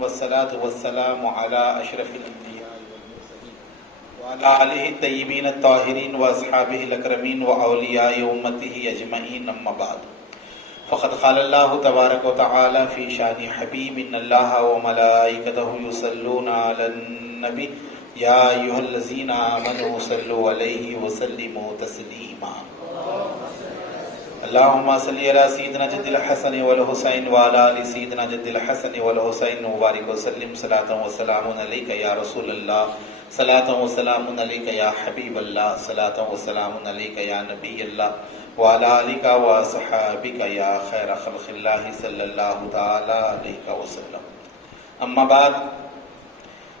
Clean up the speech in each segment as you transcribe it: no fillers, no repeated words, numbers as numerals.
والصلاة والسلام على أشرف الأنبياء والمرسلين وعلى آله الطيبين الطاهرين وأصحابه الأكرمين وأولياء أمته أجمعين أما بعد فقد قال الله تبارك وتعالى في شان حبيب إن الله وملائكته يصلون على النبي يا أيها الذين آمنوا صلوا عليه وسلموا تسليما اللهم صل على سيدنا جد الحسن والحسين وعلى آل سيدنا جد الحسن والحسين وبارك وسلم صلاة وسلام عليك يا رسول الله صلاة وسلام عليك يا حبيب الله صلاة وسلام عليك يا نبي الله وعلى آلك وصحابك يا خير خلق الله صلی اللہ تعالی علیہ وسلم. اما بعد،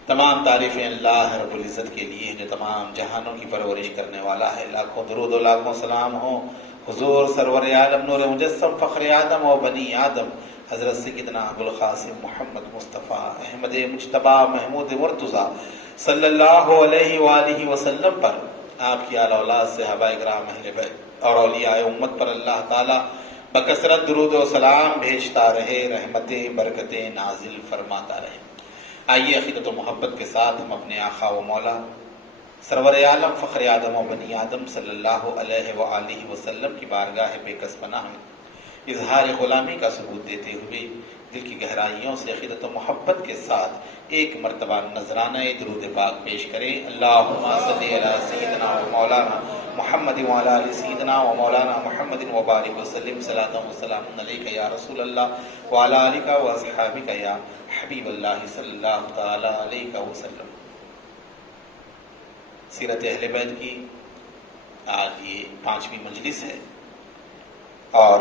تمام تعریفیں اللہ رب العزت کے لیے جو تمام جہانوں کی پرورش کرنے والا ہے. لاکھوں درود و لاکھوں سلام ہوں حضور سرور عالم نور مجسم فخر آدم و بنی آدم حضرت سیدنا ابو القاسم محمد مصطفیٰ احمد مجتبی محمود مرتضیٰ صلی اللہ علیہ وآلہ وسلم پر، آپ کی آل اولاد صحابہ کرام اہل بیت اور اولیاء امت پر اللہ تعالی بکثرت درود و سلام بھیجتا رہے، رحمتیں برکتیں نازل فرماتا رہے. آئیے عقیدت و محبت کے ساتھ ہم اپنے آقا و مولا سرور عالم فخر آدم و بنی آدم صلی اللہ علیہ وآلہ وسلم کی بارگاہ بے کس پناہ میں اظہار غلامی کا ثبوت دیتے ہوئے دل کی گہرائیوں سے عقیدت و محبت کے ساتھ ایک مرتبہ نذرانہ درود پاک پیش کریں. اللہم صلی علی سیدنا و مولانا محمد وعلی آل سیدنا و مولانا محمد وبارک وسلم صلاۃ و سلام علیک یا رسول اللہ وعلی آلک و اصحابک یا حبیب اللہ صلی اللہ تعالی علیہ وسلم. سیرت اہل بیت کی آج یہ 5ویں مجلس ہے اور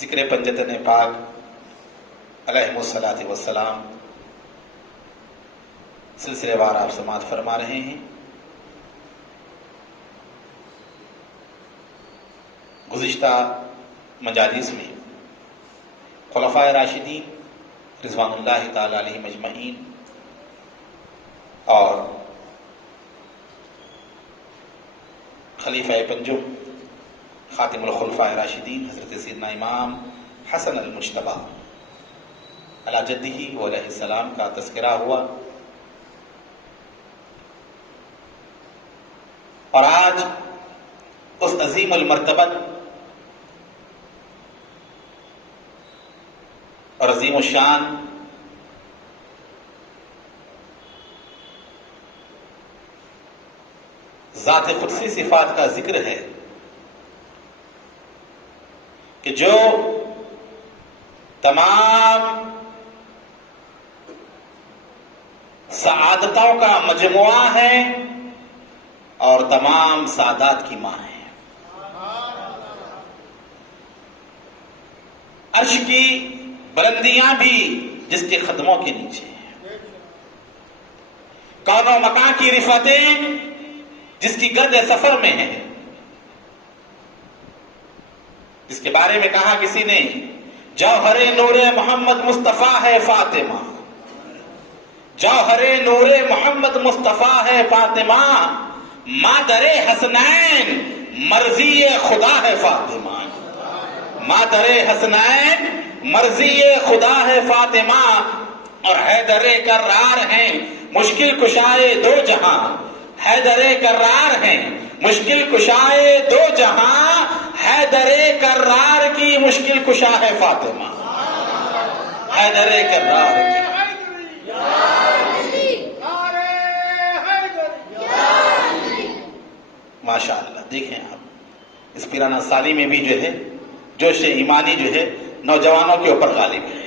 ذکر پنجتن پاک علیہ الصلاۃ والسلام سلسلے وار آپ سماعت فرما رہے ہیں. گزشتہ مجالس میں خلفائے راشدین رضوان اللہ تعالی علیہم اجمعین اور خلیفہ پنجم خاتم الخلفاء راشدین حضرت سیدنا امام حسن المجتبی علی جدہ و علیہ السلام کا تذکرہ ہوا، اور آج اس عظیم المرتبت اور عظیم الشان ذات قدسی صفات کا ذکر ہے کہ جو تمام سعادتوں کا مجموعہ ہے اور تمام سعادات کی ماں ہے. عرش کی بلندیاں بھی جس کے قدموں کے نیچے ہیں، کون و مکان کی رفتیں جس کی گرد سفر میں ہے، جس کے بارے میں کہا کسی نے جوہر نور محمد مصطفیٰ ہے فاطمہ، جوہر نور محمد مصطفیٰ ہے فاطمہ، مادر حسنین مرضی خدا ہے فاطمہ، مادر حسنین مرضی خدا ہے فاطمہ، اور حیدر کرار ہیں مشکل کشائے دو جہاں، حیدر کرار ہیں مشکل کشائے دو جہاں، حیدر کرار کی مشکل کشا ہے فاطمہ، حیدر کرار کی. ماشاء اللہ. دیکھیں آپ اس پیرانہ سالی میں بھی جو ہے جوش ایمانی جو ہے نوجوانوں کے اوپر غالب ہے.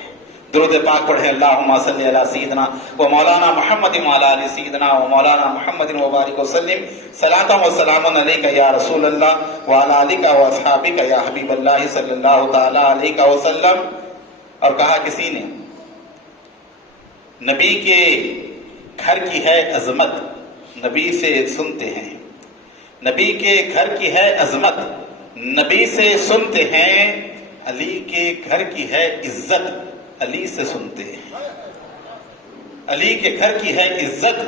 درود پاک پڑھیں. اللہم صلی علی سیدنا و مولانا محمد وعلی آل سیدنا و مولانا محمد وبارک وسلم صلاۃ و سلام علیک یا رسول اللہ وعلی آلک و اصحابک یا حبیب اللہ صلی اللہ تعالی علیہ وسلم. اور کہا کسی نے نبی کے گھر کی ہے عظمت نبی سے سنتے ہیں، نبی کے گھر کی ہے عظمت نبی سے سنتے ہیں، علی کے گھر کی ہے عزت علی سے سنتے ہیں، علی کے گھر کی ہے عزت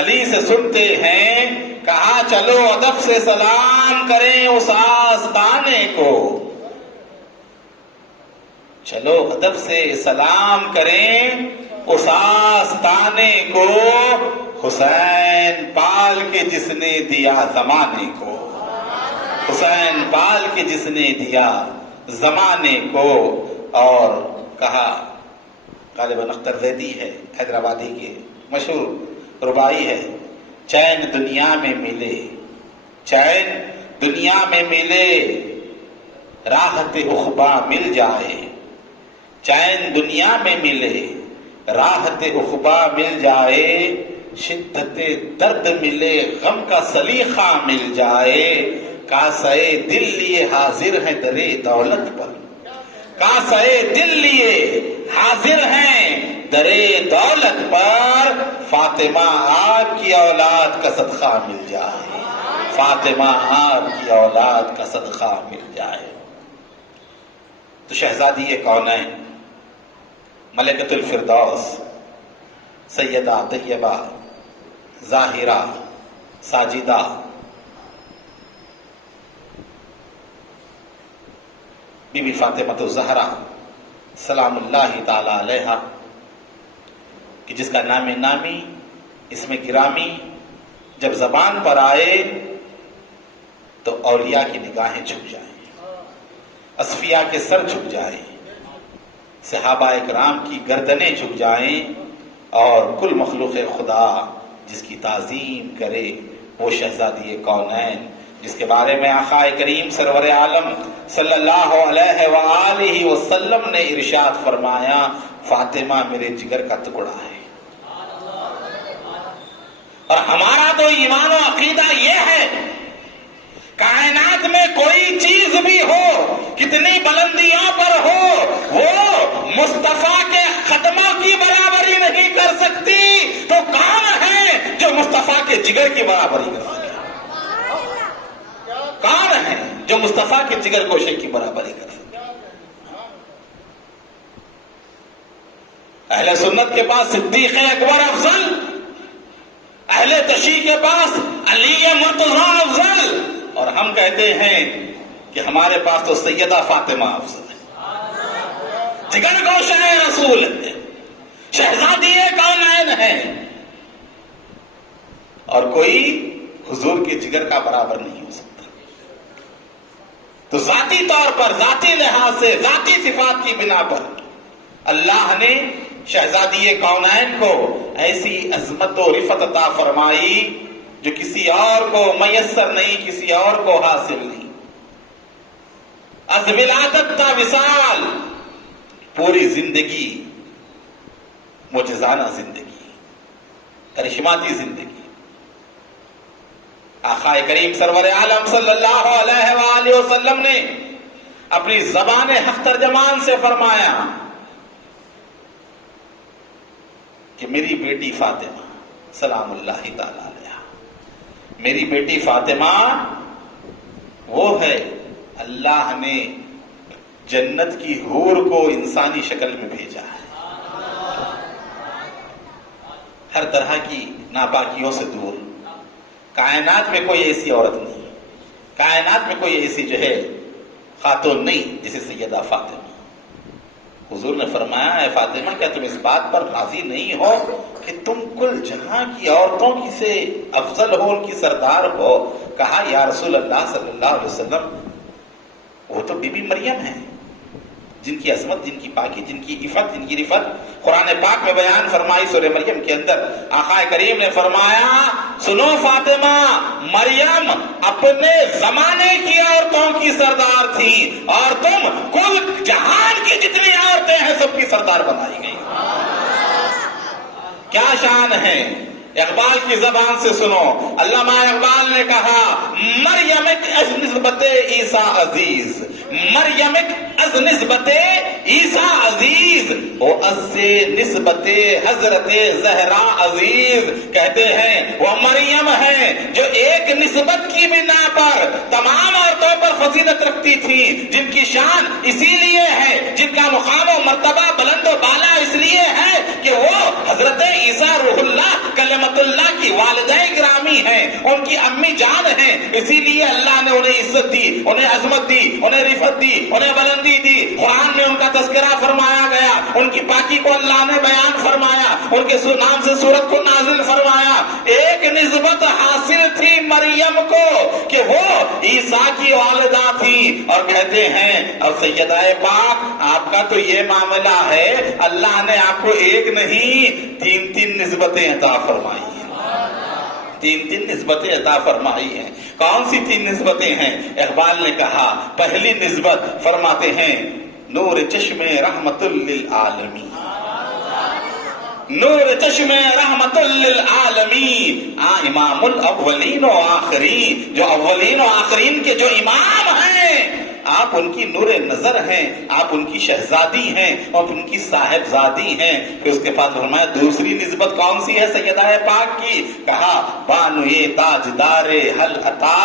علی سے سنتے ہیں. کہا چلو ادب سے سلام کریں اس آستانے کو، چلو ادب سے سلام کریں اس آستانے کو حسین پال کے جس نے دیا زمانے کو، حسین پال کے جس نے دیا زمانے کو۔ اور کہا، غالباً اختر زیدی ہے حیدرآبادی کے مشہور ربائی ہے، چین دنیا میں ملے، چین دنیا میں ملے، راحت عقبا مل جائے، چین دنیا میں ملے، راحت عقبا مل جائے، شدت درد ملے، غم کا سلیقہ مل جائے، کاسے دل لیے حاضر ہیں درے دولت پر، کاسے دل لیے حاضر ہیں درے دولت پر، فاطمہ آپ کی اولاد کا صدقہ مل جائے، فاطمہ آپ کی اولاد کا صدقہ مل جائے۔ تو شہزادی کونین، ملکۃ الفردوس، سیدہ طیبہ ظاہرہ ساجدہ، بی بی فاطمہ الزہرا سلام اللہ تعالی علیہا، کہ جس کا نام نامی اسم گرامی جب زبان پر آئے تو اولیاء کی نگاہیں جھک جائیں، اصفیاء کے سر جھک جائیں، صحابہ اکرام کی گردنیں جھک جائیں، اور کل مخلوق خدا جس کی تعظیم کرے وہ شہزادی کونین، جس کے بارے میں آقا کریم سرور عالم صلی اللہ علیہ وآلہ وسلم نے ارشاد فرمایا، فاطمہ میرے جگر کا ٹکڑا ہے۔ اور ہمارا تو ایمان و عقیدہ یہ ہے، کائنات میں کوئی چیز بھی ہو، کتنی بلندیوں پر ہو، وہ مصطفیٰ کے قدموں کی برابری نہیں کر سکتی، تو کون ہے جو مصطفیٰ کے جگر کی برابری کر سکے؟ کون ہے جو مصطفیٰ کے جگر گوشے کی برابری کر سکے؟ اہل سنت کے پاس صدیق اکبر افضل، اہل تشیع کے پاس علی مرتضیٰ افضل، اور ہم کہتے ہیں کہ ہمارے پاس تو سیدہ فاطمہ افضل ہے، جگر گوشہ رسول ہے، شہزادی کونین ہے، اور کوئی حضور کے جگر کا برابر نہیں ہو سکتا۔ تو ذاتی طور پر، ذاتی لحاظ سے، ذاتی صفات کی بنا پر اللہ نے شہزادی کونین کو ایسی عظمت و رفعت عطا فرمائی جو کسی اور کو میسر نہیں، کسی اور کو حاصل نہیں۔ از ولادت تا وصال، پوری زندگی معجزانہ زندگی، کرشماتی زندگی۔ آقا کریم سرور عالم صلی اللہ علیہ وآلہ وسلم نے اپنی زبان حق ترجمان سے فرمایا کہ میری بیٹی فاطمہ سلام اللہ تعالی علیہ، میری بیٹی فاطمہ وہ ہے اللہ نے جنت کی حور کو انسانی شکل میں بھیجا ہے، ہر طرح کی ناپاکیوں سے دور۔ کائنات میں کوئی ایسی عورت نہیں، کائنات میں کوئی ایسی جو ہے خاتون نہیں جسے سیدہ فاطمہ۔ حضور نے فرمایا، اے فاطمہ کیا تم اس بات پر راضی نہیں ہو کہ تم کل جہاں کی عورتوں کی سے افضل ہو، ان کی سردار ہو؟ کہا یا رسول اللہ صلی اللہ علیہ وسلم، وہ تو بی بی مریم ہے، جن کی عظمت، جن کی پاکی، جن کی عفت، جن کی رفت قرآن پاک میں بیان فرمائی سورہ مریم کے اندر۔ آقا کریم نے فرمایا، سنو فاطمہ، مریم اپنے زمانے کی عورتوں کی سردار تھی، اور تم کل جہان کی جتنی عورتیں ہیں سب کی سردار بنائی گئی۔ کیا شان ہے! اقبال کی زبان سے سنو، علامہ اقبال نے کہا، مریم از نسبت عیسیٰ عزیز، مریم از نسبت عیسیٰ عزیز، وہ از سے نسبت حضرت زہرا عزیز۔ کہتے ہیں وہ مریم ہے جو ایک نسبت کی بنا پر تمام عورتوں پر فضیلت رکھتی تھی، جن کی شان اسی لیے ہے، جن کا مقام و مرتبہ بلند و بالا اس لیے ہے کہ وہ حضرت عیسیٰ روح اللہ کلمت اللہ کی والدہ گرامی گرامی ہیں، ان کی امی جان ہیں، اسی لیے اللہ نے انہیں عزت دی، انہیں عظمت دی، انہیں رفعت دی، انہیں بلندی دی۔ قرآن میں ان کا تذکرہ فرمایا گیا، ان کی پاکی کو اللہ نے بیان فرمایا، ان کے نام سے سورت کو نازل فرمایا۔ ایک نسبت حاصل تھی مریم کو کہ وہ عیسیٰ کی والدہ تھی، اور کہتے ہیں اور سیدہ پاک آپ کا تو یہ معاملہ ہے، اللہ نے آپ کو ایک نہیں تین نسبتیں عطا فرمائی ہیں، تین نسبتیں عطا فرمائی ہیں۔ کون سی تین نسبتیں ہیں؟ اقبال نے کہا پہلی نسبت فرماتے ہیں نور چشم رحمت للعالمین، نور چشم رحمت للعالمین، امام الاولین و آخرین، جو اولین و آخرین کے جو امام ہیں، آپ ان کی نور نظر ہیں، آپ ان کی شہزادی ہیں اور ان کی صاحبزادی ہیں۔ پھر اس کے بعد فرمایا دوسری نسبت کون سی ہے سیدہ پاک کی؟ کہا بانوئے تاجدار حل عطا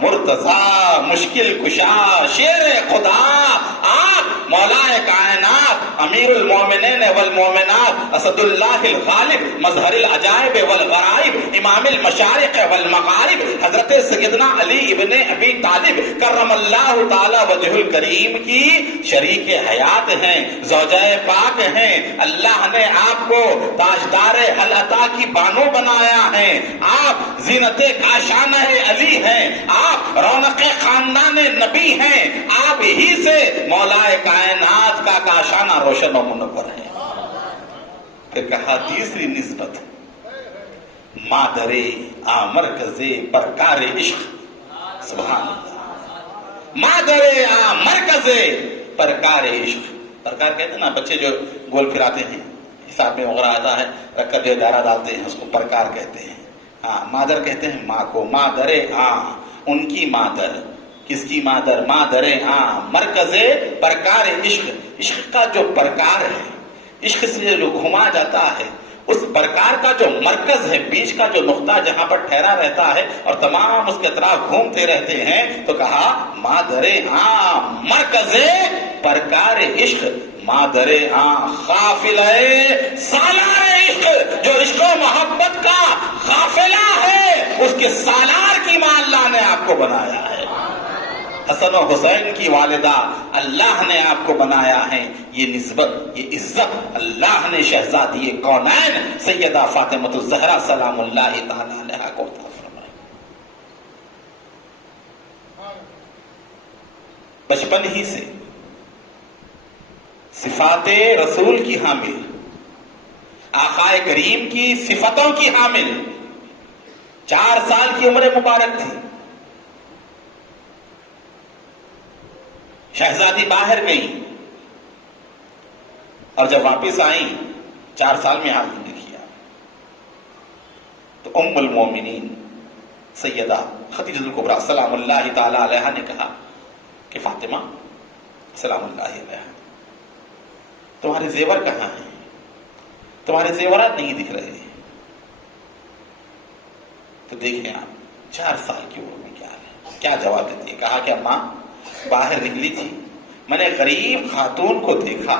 مرتضی مشکل کشا شیر خدا، آپ مولا کائنات امیر المومنین والمومنات اسد اللہ الغالب مظہر العجائب والغرائب امام المشارق والمغارب حضرت سیدنا علی ابن ابی طالب کرم اللہ تعالی وجہ الکریم کی شریک حیات ہیں، زوجہ پاک ہیں۔ اللہ نے آپ کو تاجدار حل عطا کی بانو بنایا ہے، آپ زینت کاشانہ علی ہیں، آپ رونق خاندان نبی ہیں، آپ ہی سے مولا کائنات کا کاشانہ روشن و منور ہے۔ پھر کہا تیسری نسبت مادر مرکز پرکار عشق، سبحان اللہ، مادر مرکز پرکار عشق۔ پرکار کہتے ہیں نا بچے جو گول پھراتے ہیں، حساب میں وغیرہ آتا ہے رکھ کر جو دائرہ ڈالتے ہیں اس کو پرکار کہتے ہیں۔ ہاں مادر کہتے ہیں ماں کو، مادر ان کی مادر، کس کی مادر؟ مادر مرکز پرکار عشق، عشق کا جو پرکار ہے، عشق سے جو گھما جاتا ہے، اس پرکار کا جو مرکز ہے، بیچ کا جو نقطہ جہاں پر ٹھہرا رہتا ہے اور تمام اس کے اطراف گھومتے رہتے ہیں، تو کہا مادر مرکز پرکار عشق، مادر قافلہ سالار عشق، جو عشق و محبت کا قافلہ ہے اس کے سالار کی ماں اللہ نے آپ کو بنایا ہے۔ حسن و حسین کی والدہ اللہ نے آپ کو بنایا ہے۔ یہ نسبت، یہ عزت اللہ نے شہزادی کونین سیدہ فاطمۃ الزہرا سلام اللہ تعالی علیہا کو عطا فرمائی۔ بچپن ہی سے صفات رسول کی حامل، آقا کریم کی صفتوں کی حامل، 4 سال کی عمر مبارک تھی، شہزادی باہر گئی اور جب واپس آئیں 4 سال میں حامل نے کیا تو ام المومنین سیدہ خدیجہ الکبریٰ سلام اللہ تعالی علیہا نے کہا کہ فاطمہ سلام اللہ علیہا تمہارے زیور کہاں ہیں؟ تمہارے زیورات نہیں دکھ رہے ہیں۔ تو دیکھیں آپ 4 سال کی عمر میں کیا جواب دیتی ہے؟ کہا کہ اماں باہر نکلی تھی، میں نے غریب خاتون کو دیکھا،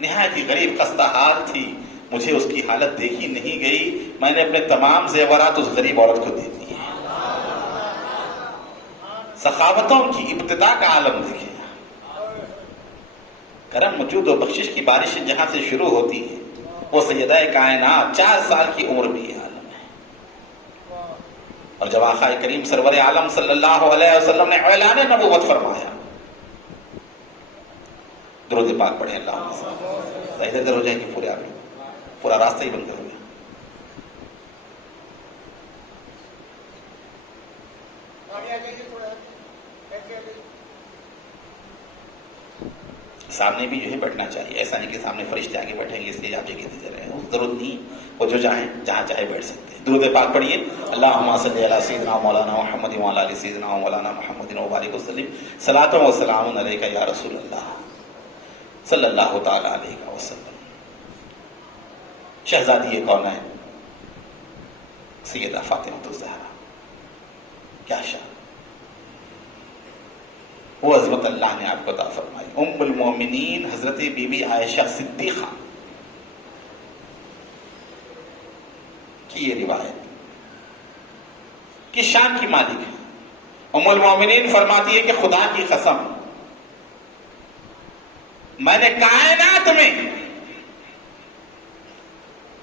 نہایت ہی غریب خستہ حال تھی، مجھے اس کی حالت دیکھی نہیں گئی، میں نے اپنے تمام زیورات اس غریب عورت کو دے دیے۔ سخاوتوں کی ابتدا کا عالم دیکھیں، کرم وجود و بخشش کی بارش جہاں سے شروع ہوتی ہے وہ سیدہ کائنات 4 سال کی عمر میں یہ عالم ہے۔ اور جب آقا کریم سرور عالم صلی اللہ علیہ وسلم نے اعلان نبوت فرمایا، درود پاک پڑھیں اللہم صلی، ادھر ادھر ہو جائیں گے پورے، آپ پورا راستہ ہی بند کر دیں۔ سامنے بھی جو ہے بیٹھنا چاہیے، ایسا نہیں کہ سامنے فرشتے آگے بیٹھیں گے اس لیے آپ جگہ دیتے رہے، ضرورت نہیں، وہ جو چاہیں جہاں چاہے بیٹھ سکتے ہیں۔ درود پاک پڑھیے، اللہم صلی علی سیدنا مولانا محمد وعلی آل سیدنا مولانا محمد وبارک وسلم، صلاۃ و سلام علیک یا رسول اللہ صلی اللہ تعالی علیہ وسلم۔ شہزادی کونین سیدہ فاطمۃ الزہرا، کیا شان، وہ عظمت اللہ نے آپ کو عطا فرمائی۔ ام المومنین حضرت بی بی عائشہ صدیقہ کی یہ روایت، کی شان کی مالک ہے. ام المومنین فرماتی ہے کہ خدا کی قسم میں نے کائنات میں،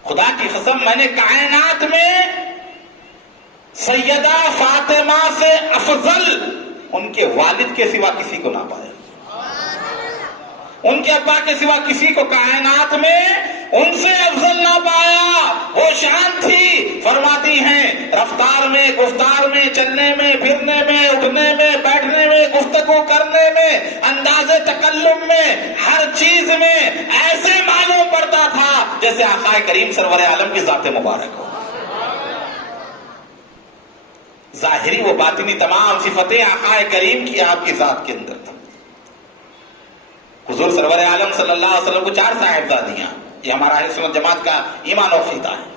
خدا کی قسم میں نے کائنات میں سیدہ فاطمہ سے افضل ان کے والد کے سوا کسی کو نہ پایا، ان کے ابا کے سوا کسی کو کائنات میں ان سے افضل نہ پایا. وہ شان تھی. فرماتی ہیں رفتار میں، گفتار میں، چلنے میں، پھرنے میں، اٹھنے میں، بیٹھنے میں، گفتگو کرنے میں، انداز تکلم میں، ہر چیز میں ایسے معلوم پڑتا تھا جیسے آقا کریم سرور عالم کی ذات مبارک ہو. ظاہری و باطنی تمام صفتیں آقا کریم کی آپ کی ذات کے اندر تھی. حضور سرور عالم صلی اللہ علیہ وسلم کو 4 صاحبزادیاں. یہ ہمارا اہل سنت جماعت کا ایمان اور عقیدہ ہے.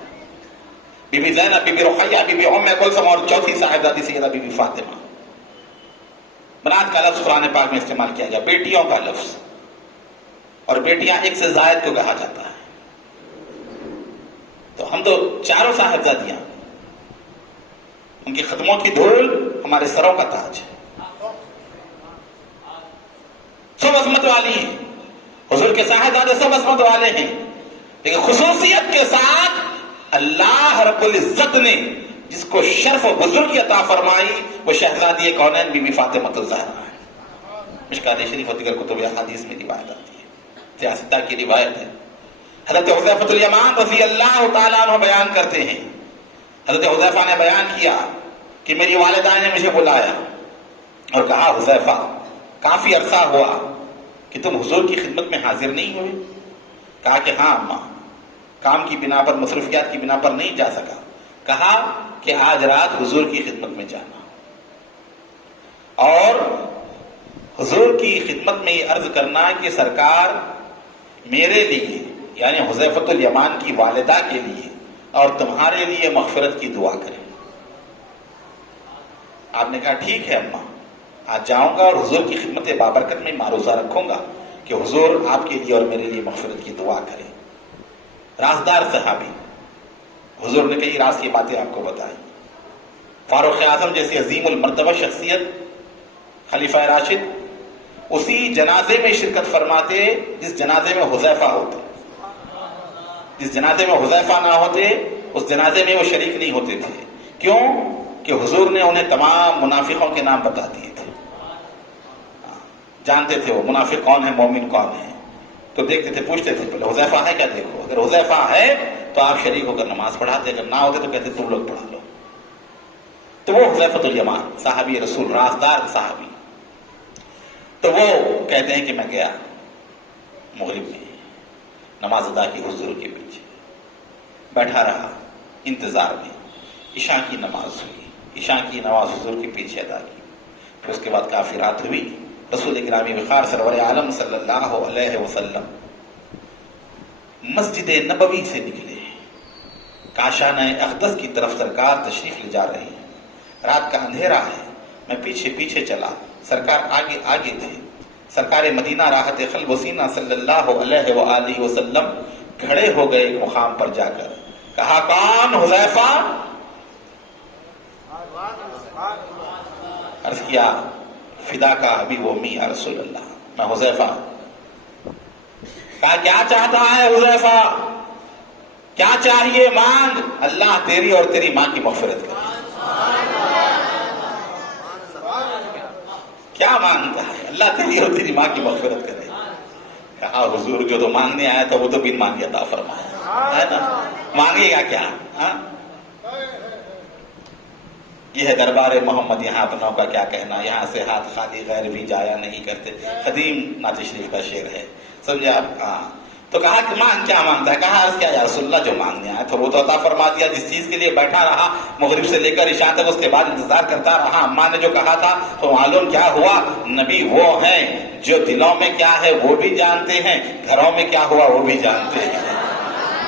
Bibi Zainab, Bibi Ruqayya, Bibi Umm Kulthum اور چوتھی صاحبزادی سیدہ بی بی فاطمہ. بنات کا لفظ قرآن پاک میں استعمال کیا گیا، بیٹیوں کا لفظ، اور بیٹیاں ایک سے زائد کو کہا جاتا ہے. تو ہم تو چاروں صاحبزادیاں، ان کی خدموں کی دھول ہمارے سروں کا تاج ہے. سب عظمت والی ہیں حضور کے صاحبزادے، سب عظمت والے ہیں، لیکن خصوصیت کے ساتھ اللہ رب العزت نے جس کو شرف و بزرگی عطا فرمائی وہ شہزادی کونین بی بی فاطمہ الزہرا ہے. مشکات شریف اور دیگر کتب احادیث میں روایت آتی ہے، سیاستہ کی روایت ہے. حضرت حذیفہ الیمان رضی اللہ تعالیٰ عنہ بیان کرتے ہیں، حضرت حذیفہ نے بیان کیا کہ میری والدہ نے مجھے بلایا اور کہا حذیفہ کافی عرصہ ہوا کہ تم حضور کی خدمت میں حاضر نہیں ہوئے. کہا کہ ہاں اماں، کام کی بنا پر، مصروفیات کی بنا پر نہیں جا سکا. کہا کہ آج رات حضور کی خدمت میں جانا، اور حضور کی خدمت میں یہ عرض کرنا کہ سرکار میرے لیے یعنی حذیفہ الیمان کی والدہ کے لیے اور تمہارے لیے مغفرت کی دعا کریں. آپ نے کہا ٹھیک ہے اماں، آج جاؤں گا اور حضور کی خدمت بابرکت میں معروضہ رکھوں گا کہ حضور آپ کے لیے اور میرے لیے مغفرت کی دعا کریں. رازدار صحابی، حضور نے کئی راز کی باتیں آپ کو بتائی. فاروق اعظم جیسی عظیم المرتبہ شخصیت، خلیفہ راشد، اسی جنازے میں شرکت فرماتے جس جنازے میں حذیفہ ہوتے. جس جنازے میں حذیفہ نہ ہوتے اس جنازے میں وہ شریک نہیں ہوتے تھے. کیوں؟ کہ حضور نے انہیں تمام منافقوں کے نام بتا دیے تھے. جانتے تھے وہ منافق کون ہے، مومن کون ہے. تو دیکھتے تھے، پوچھتے تھے پہلے حذیفہ ہے کیا، دیکھو اگر حذیفہ ہے تو آپ شریک ہو کر نماز پڑھاتے، اگر نہ ہوتے تو کہتے تم لوگ پڑھا لو. تو وہ حذیفہ الیمان صحابی رسول، رازدار صحابی، تو وہ کہتے ہیں کہ میں گیا مغرب میں نماز ادا کی حضور کے پیچھے، بیٹھا رہا انتظار میں. عشاء کی نماز ہوئی، عشاء کی نماز حضور کے پیچھے ادا کی. پھر اس کے بعد کافی رات ہوئی. رسول گرامی وقار سرور عالم صلی اللہ علیہ وسلم مسجد نبوی سے نکلے، کاشانہ اقدس کی طرف سرکار تشریف لے جا رہے ہیں. رات کا اندھیرا ہے، میں پیچھے پیچھے چلا، سرکار آگے آگے تھے. سرکار مدینہ راحت قلب و سینہ صلی اللہ علیہ وآلہ وسلم کھڑے ہو گئے ایک مقام پر جا کر. کہا کون؟ حذیفہ. عرض کیا فدا کا ابی و امی یا رسول اللہ، میں حذیفہ. کہا کیا چاہتا ہے حذیفہ، کیا چاہیے مانگ. اللہ تیری اور تیری ماں کی مغفرت کرے. کیا مانگتا ہے؟ اللہ تیری اور تیری ماں کی مغفرت کرے. کہا حضور جو تو مانگنے آیا تھا وہ تو بن مانگے عطا فرمایا ہے نا، مانگے گا کیا. یہ ہے دربار محمد، یہاں اپنوں کا کیا کہنا، یہاں سے ہاتھ خالی غیر بھی جایا نہیں کرتے. قدیم نعت شریف کا شعر ہے، سمجھے آپ. تو کہا کہ مانگ کیا مانگتا ہے. کہا عرض کیا یا رسول اللہ جو مانگنے آیا تھا وہ تو عطا فرما دیا. جس چیز کے لیے بیٹھا رہا مغرب سے لے کر عشاء تک، اس کے بعد انتظار کرتا رہا. اماں نے جو کہا تھا تو معلوم کیا ہوا، نبی وہ ہیں جو دلوں میں کیا ہے وہ بھی جانتے ہیں، گھروں میں کیا ہوا وہ بھی جانتے ہیں.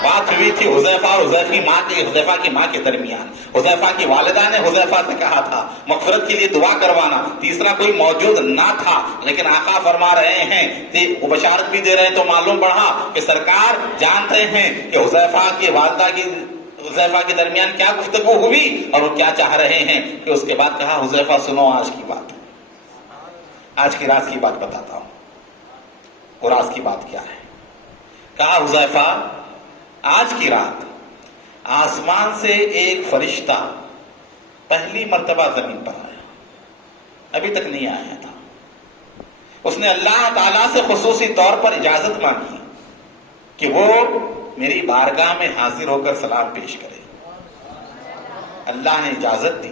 بات ہوئی تھی حذیفہ اور حذیفہ کی ماں کے درمیان. حذیفہ کی والدہ نے حذیفہ سے کہا تھا مغفرت کے لیے دعا کروانا. تیسرا کوئی موجود نہ تھا، لیکن آقا فرما رہے ہیں کہ وہ بشارت بھی دے رہے ہیں تو معلوم پڑا کہ سرکار جانتے ہیں کہ حذیفہ کی والدہ کی حذیفہ کے درمیان کیا گفتگو ہوئی اور وہ کیا چاہ رہے ہیں کہ اس کے بعد کہا حذیفہ سنو آج کی بات، آج کی رات کی بات بتاتا ہوں، اور آج کی بات کیا ہے؟ کہا حذیفہ آج کی رات آسمان سے ایک فرشتہ پہلی مرتبہ زمین پر آیا، ابھی تک نہیں آیا تھا۔ اس نے اللہ تعالیٰ سے خصوصی طور پر اجازت مانگی کہ وہ میری بارگاہ میں حاضر ہو کر سلام پیش کرے۔ اللہ نے اجازت دی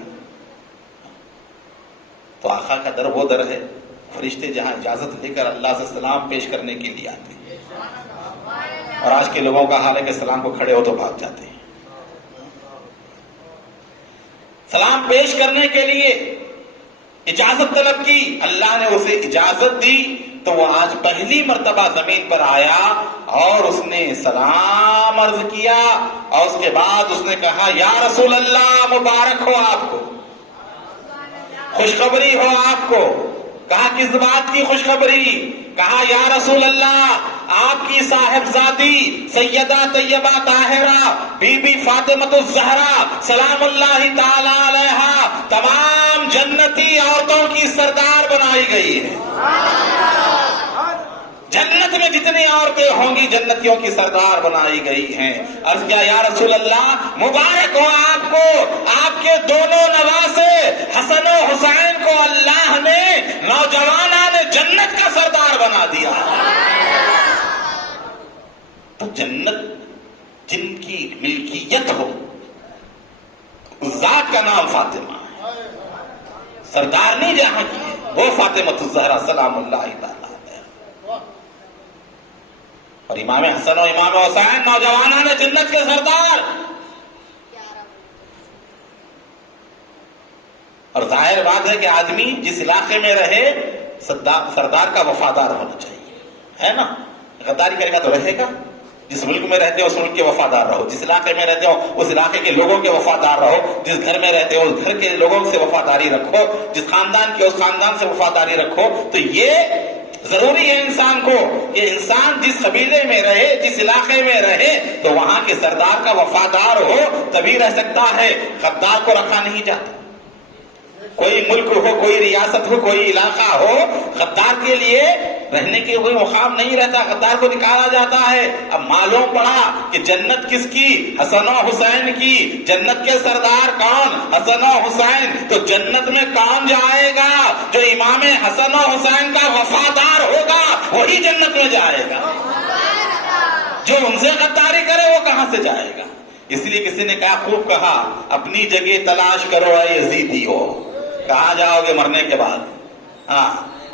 تو آقا کا در وہ در ہے، فرشتے جہاں اجازت لے کر اللہ سے سلام پیش کرنے کے لیے آتے ہیں، اور آج کے لوگوں کا حال ہے کہ سلام کو کھڑے ہو تو بھاگ جاتے ہیں۔ سلام پیش کرنے کے لیے اجازت طلب کی، اللہ نے اسے اجازت دی تو وہ آج پہلی مرتبہ زمین پر آیا اور اس نے سلام عرض کیا، اور اس کے بعد اس نے کہا یا رسول اللہ مبارک ہو آپ کو، خوشخبری ہو آپ کو۔ کہا کس بات کی خوشخبری؟ کہا یا رسول اللہ آپ کی صاحبزادی سیدہ طیبہ طاہرہ بی بی فاطمہ الزہرا سلام اللہ تعالی علیہا تمام جنتی عورتوں کی سردار بنائی گئی ہے۔ جنت میں جتنی عورتیں ہوں گی جنتیوں کی سردار بنائی گئی ہیں۔ عرض کیا یا رسول اللہ مبارک ہو آپ کو، آپ کے دونوں نواسے حسن و حسین کو اللہ نے نوجوانان جنت کا سردار بنا دیا۔ تو جنت جن کی ملکیت ہو اس ذات کا نام فاطمہ ہے، سردارنی جہاں کی ہے وہ فاطمہ الزہرا سلام اللہ تعالی۔ اور امام حسن و امام حسین نوجوانان جنت کے سردار، اور ظاہر بات ہے کہ آدمی جس علاقے میں رہے سردار کا وفادار ہونا چاہیے، ہے نا؟ غداری کرے گا تو رہے گا۔ جس ملک میں رہتے ہو اس ملک کے وفادار رہو، جس علاقے میں رہتے ہو اس علاقے کے لوگوں کے وفادار رہو، جس گھر میں رہتے ہو اس گھر کے لوگوں سے وفاداری رکھو، جس خاندان کے اس خاندان سے وفاداری رکھو۔ تو یہ ضروری ہے انسان کو کہ انسان جس قبیلے میں رہے، جس علاقے میں رہے تو وہاں کے سردار کا وفادار ہو تبھی رہ سکتا ہے، غدار کو رکھا نہیں جاتا۔ کوئی ملک ہو، کوئی ریاست ہو، کوئی علاقہ ہو، غدار کے لیے رہنے کے کوئی مقام نہیں رہتا، غدار کو نکالا جاتا ہے۔ اب معلوم پڑا کہ جنت کس کی؟ حسن و حسین کی۔ جنت کے سردار کون؟ حسن و حسین۔ تو جنت میں کون جائے گا؟ جو امام حسن و حسین کا وفادار ہوگا وہی جنت میں جائے گا، جو ان سے غداری کرے وہ کہاں سے جائے گا؟ اس لیے کسی نے کہا، خوب کہا، اپنی جگہ تلاش کرو اے یزیدیو۔ کہاں جاؤ گے مرنے کے بعد؟ ہاں،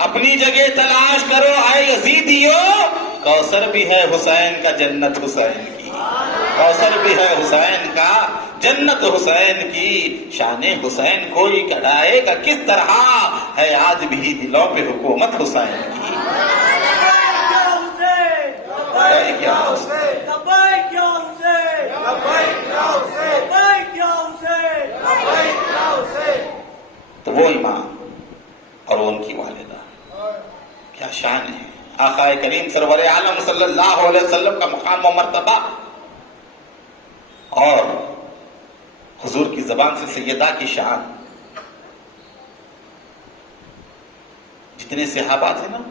اپنی جگہ تلاش کرو اے یزیدیو، کوثر بھی ہے حسین کا جنت حسین کی، کوثر بھی ہے حسین کا جنت حسین کی، شان حسین کوئی کڑائے گا کس طرح، ہے آج بھی دلوں پہ حکومت حسین کی۔ تو وہ امام اور وہ ان کی والدہ، کیا شان ہے! آقا کریم سرور عالم صلی اللہ علیہ وسلم کا مقام و مرتبہ، اور حضور کی زبان سے سیدہ کی شان۔ جتنے صحابہ تھے نا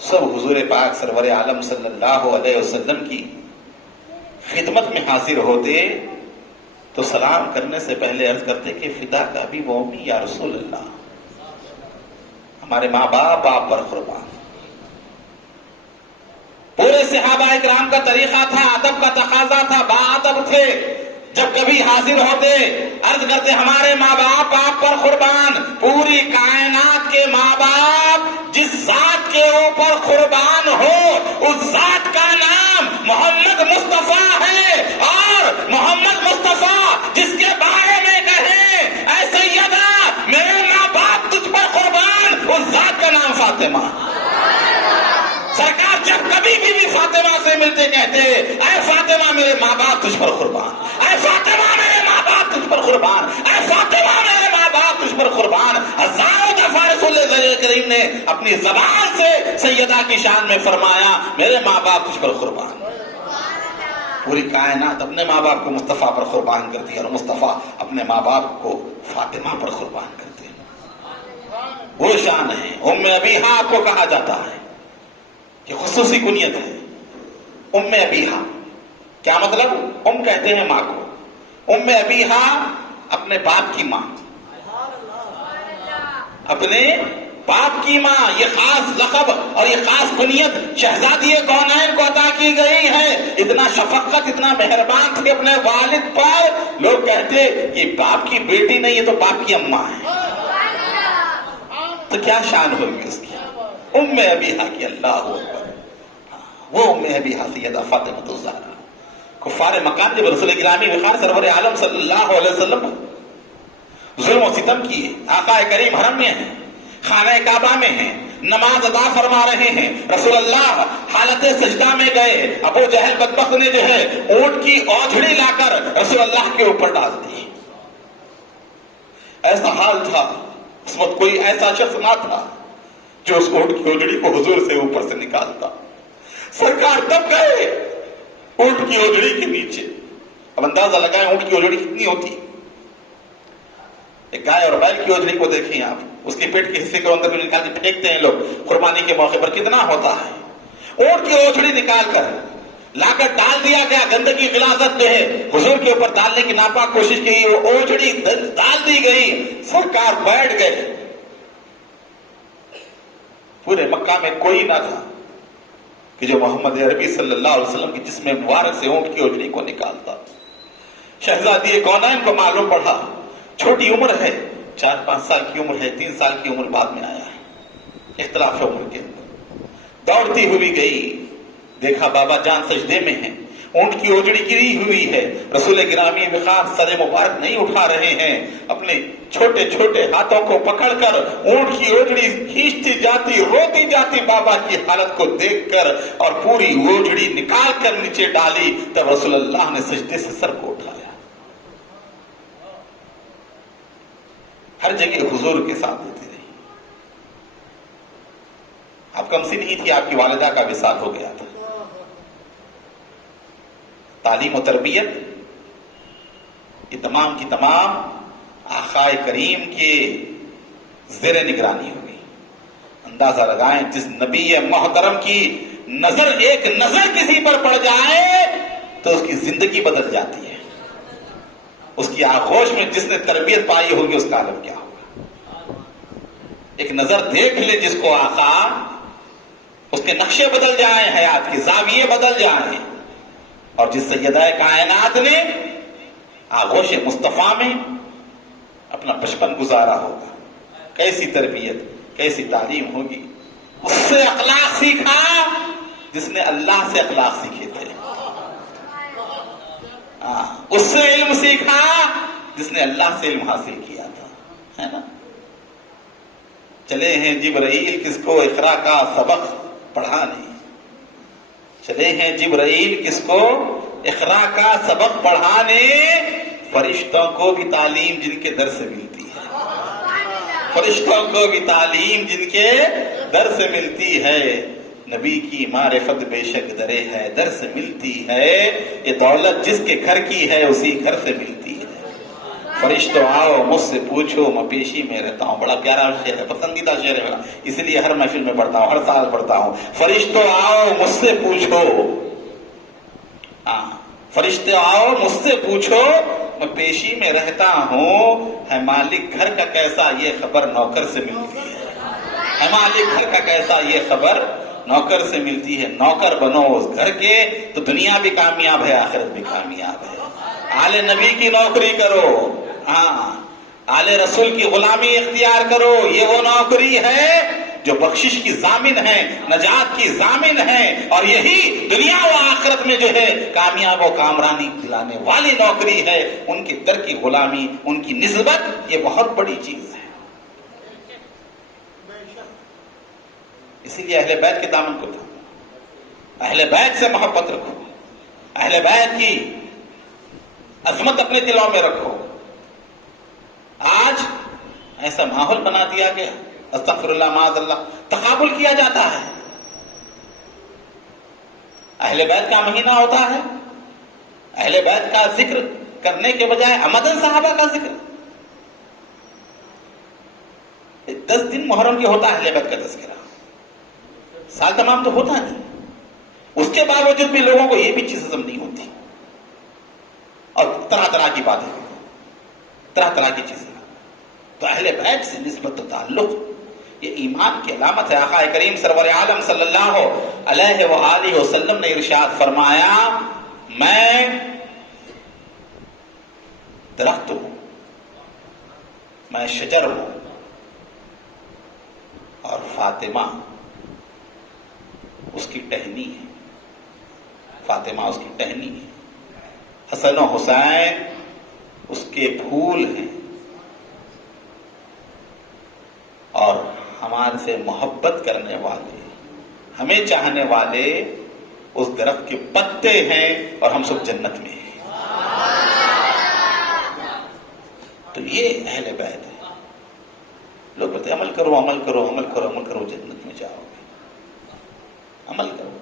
سب حضور پاک سرور عالم صلی اللہ علیہ وسلم کی خدمت میں حاضر ہوتے تو سلام کرنے سے پہلے عرض کرتے کہ فدا کا بھی وہ امی یا رسول اللہ، ہمارے ماں باپ آپ پر قربان۔ پورے صحابہ اکرام کا طریقہ تھا، ادب کا تقاضا تھا، باادب تھے۔ جب کبھی حاضر ہوتے عرض کرتے ہمارے ماں باپ آپ پر قربان۔ پوری کائنات کے ماں باپ جس ذات کے اوپر قربان ہو اس ذات کا نام محمد مصطفیٰ ہے، اور محمد مصطفیٰ جس کے بارے میں کہیں اے سیدہ میرے ماں باپ تجھ پر قربان، اس ذات کا نام فاطمہ۔ سرکار جب کبھی بھی فاطمہ سے ملتے کہتے اے فاطمہ میرے ماں باپ تجھ پر قربان، اے فاطمہ میرے ماں باپ تجھ پر قربان، اے فاطمہ میرے ماں باپ تجھ پر قربان۔ ہزاروں دفعہ رسول اللہ کریم نے اپنی زبان سے سیدہ کی شان میں فرمایا میرے ماں باپ تجھ پر قربان۔ پوری کائنات اپنے ماں باپ کو مصطفیٰ پر قربان کرتی ہے اور مصطفیٰ اپنے ماں باپ کو فاطمہ پر قربان کرتے ہیں. وہ شان ہے. ام ابیہا آپ کو کہا جاتا ہے کہ خصوصی کنیت ہے ام ابیہا. کیا مطلب؟ ام کہتے ہیں ماں کو. ام ابیہا اپنے باپ کی ماں، اپنے باپ کی ماں. یہ خاص لقب اور یہ خاص کنیت شہزادی کونین کو عطا کی گئی ہے. اتنا شفقت، اتنا مہربان تھے اپنے والد پر. لوگ کہتے یہ باپ کی بیٹی نہیں، یہ تو باپ کی اماں ہے. تو کیا شان ہوگی اس کی؟ ام ابیہا کی. اللہ اکبر. وہ ام ابیہا سیدہ فاطمہ الزہرا. کفار مکان جب رسول گرامی وقار سرور عالم صلی اللہ علیہ وسلم ظلم و ستم کیے، آقا کریم حرم میں ہیں، خانہ کعبہ میں ہیں، نماز ادا فرما رہے ہیں، رسول اللہ حالت سجدہ میں گئے. ابو جہل بدبخت نے جو ہے اونٹ کی اوجھڑی لا کر رسول اللہ کے اوپر ڈال دی. ایسا حال تھا اس وقت کوئی ایسا شخص نہ تھا جو اس اونٹ کی اوجھڑی کو حضور سے اوپر سے نکالتا. سرکار دب گئے اونٹ کی اوجھڑی کے نیچے. اب اندازہ لگائیں اونٹ کی اوجھڑی کتنی ہوتی. ایک گائے اور بیل کی اوجھڑی کو دیکھیں آپ، اس کے پیٹ کے حصے کو اندر نکال کے پھینکتے ہیں لوگ قربانی کے موقع پر، کتنا ہوتا ہے. اونٹ کی اوجھڑی نکال کر لا کر ڈال دیا گیا. گندگی غلاظت جو ہے حضور کے اوپر ڈالنے کی ناپاک کوشش کی، وہ اوجھڑی ڈال دی گئی. سرکار بیٹھ گئے. پورے مکہ میں کوئی نہ تھا کہ جو محمد عربی صلی اللہ علیہ وسلم کی جسم مبارک سے اونٹ کی اوجھڑی کو نکالتا. شہزادی کونین کو معلوم پڑا چھوٹی عمر ہے، 4-5 سال کی عمر ہے، 3 سال کی عمر بعد میں آیا ہے اختلاف عمر کے اندر. دوڑتی ہوئی گئی، دیکھا بابا جان سجدے میں ہیں، اونٹ کی اوجھڑی گری ہوئی ہے. رسول گرامی وقار سر مبارک نہیں اٹھا رہے ہیں. اپنے چھوٹے چھوٹے ہاتھوں کو پکڑ کر اونٹ کی اوجھڑی کھینچتی جاتی، روتی جاتی بابا کی حالت کو دیکھ کر، اور پوری اوجھڑی نکال کر نیچے ڈالی. تب رسول اللہ نے سجدے سے سر کو اٹھایا. ہر جگہ حضور کے ساتھ دیتے رہی. آپ کم سی نہیں تھی، آپ کی والدہ کا وصال ہو گیا تھا. تعلیم و تربیت یہ تمام کی تمام آقا کریم کے زیر نگرانی ہوگی. اندازہ لگائیں جس نبی محترم کی نظر، ایک نظر کسی پر پڑ جائے تو اس کی زندگی بدل جاتی ہے. اس کی آغوش میں جس نے تربیت پائی ہوگی اس کا عالم کیا ہوگا. ایک نظر دیکھ لے جس کو آقا، اس کے نقشے بدل جائیں، حیات کے زاویے بدل جائیں. اور جس سیدہ کائنات نے آغوش مصطفیٰ میں اپنا بچپن گزارا ہوگا، کیسی تربیت، کیسی تعلیم ہوگی. اس سے اخلاق سیکھا جس نے اللہ سے اخلاق سیکھے تھے. اس سے علم سیکھا جس نے اللہ سے علم حاصل کیا تھا، ہے نا. چلے ہیں جبرائیل کس کو اقرا کا سبق پڑھانے، چلے ہیں جبرائیل کس کو اقرا کا سبق پڑھانے. فرشتوں کو بھی تعلیم جن کے در سے ملتی ہے، فرشتوں کو بھی تعلیم جن کے در سے ملتی ہے. نبی کی معرفت بے شک درے ہے، در سے ملتی ہے. یہ دولت جس کے گھر کی ہے اسی گھر سے ملتی ہے. فرشتوں آؤ مجھ سے پوچھو میں پیشی میں رہتا ہوں. بڑا پیارا شعر ہے، پسندیدہ شعر ہے میرا، اس لیے ہر محفل میں پڑھتا ہوں، ہر سال پڑھتا ہوں. فرشتوں آؤ مجھ سے پوچھو، فرشتے آؤ مجھ سے پوچھو میں پیشی میں رہتا ہوں. ہے مالک گھر کا کیسا یہ خبر نوکر سے ملتی ہے. ہے مالک گھر کا کیسا یہ خبر نوکر سے ملتی ہے. نوکر بنو اس گھر کے تو دنیا بھی کامیاب ہے، آخرت بھی کامیاب ہے. آل نبی کی نوکری کرو، آل رسول کی غلامی اختیار کرو. یہ وہ نوکری ہے جو بخشش کی ضامن ہے، نجات کی ضامن ہے، اور یہی دنیا و آخرت میں جو ہے کامیاب و کامرانی دلانے والی نوکری ہے. ان کے در کی غلامی، ان کی نسبت، یہ بہت بڑی چیز ہے. اسی لیے اہل بیت کے دامن کو تھامو، اہل بیت سے محبت رکھو، اہل بیت کی عظمت اپنے دلوں میں رکھو. آج ایسا ماحول بنا دیا گیا، استغفر اللہ معاذ اللہ، تقابل کیا جاتا ہے. اہل بیت کا مہینہ ہوتا ہے، اہل بیت کا ذکر کرنے کے بجائے عمدن صحابہ کا ذکر. 10 دن محرم کے ہوتا ہے اہل بیت کا تذکرہ, سال تمام تو ہوتا نہیں. اس کے باوجود بھی لوگوں کو یہ بھی چیز ہضم نہیں ہوتی, اور طرح طرح کی باتیں, طرح طرح کی چیزیں. تو اہل بیت سے نسبت و تعلق یہ ایمان کی علامت ہے. آقا کریم سرور عالم صلی اللہ علیہ وآلہ وسلم نے ارشاد فرمایا, میں درخت ہوں, میں شجر ہوں, اور فاطمہ اس کی ٹہنی ہے. فاطمہ اس کی ٹہنی ہے, حسن و حسین اس کے پھول ہیں, اور ہمارے سے محبت کرنے والے, ہمیں چاہنے والے اس درخت کے پتے ہیں, اور ہم سب جنت میں ہیں. تو یہ اہل بیت ہے. لوگ کہتے ہیں عمل کرو عمل کرو عمل کرو عمل کرو جنت میں جاؤ گے. عمل کرو,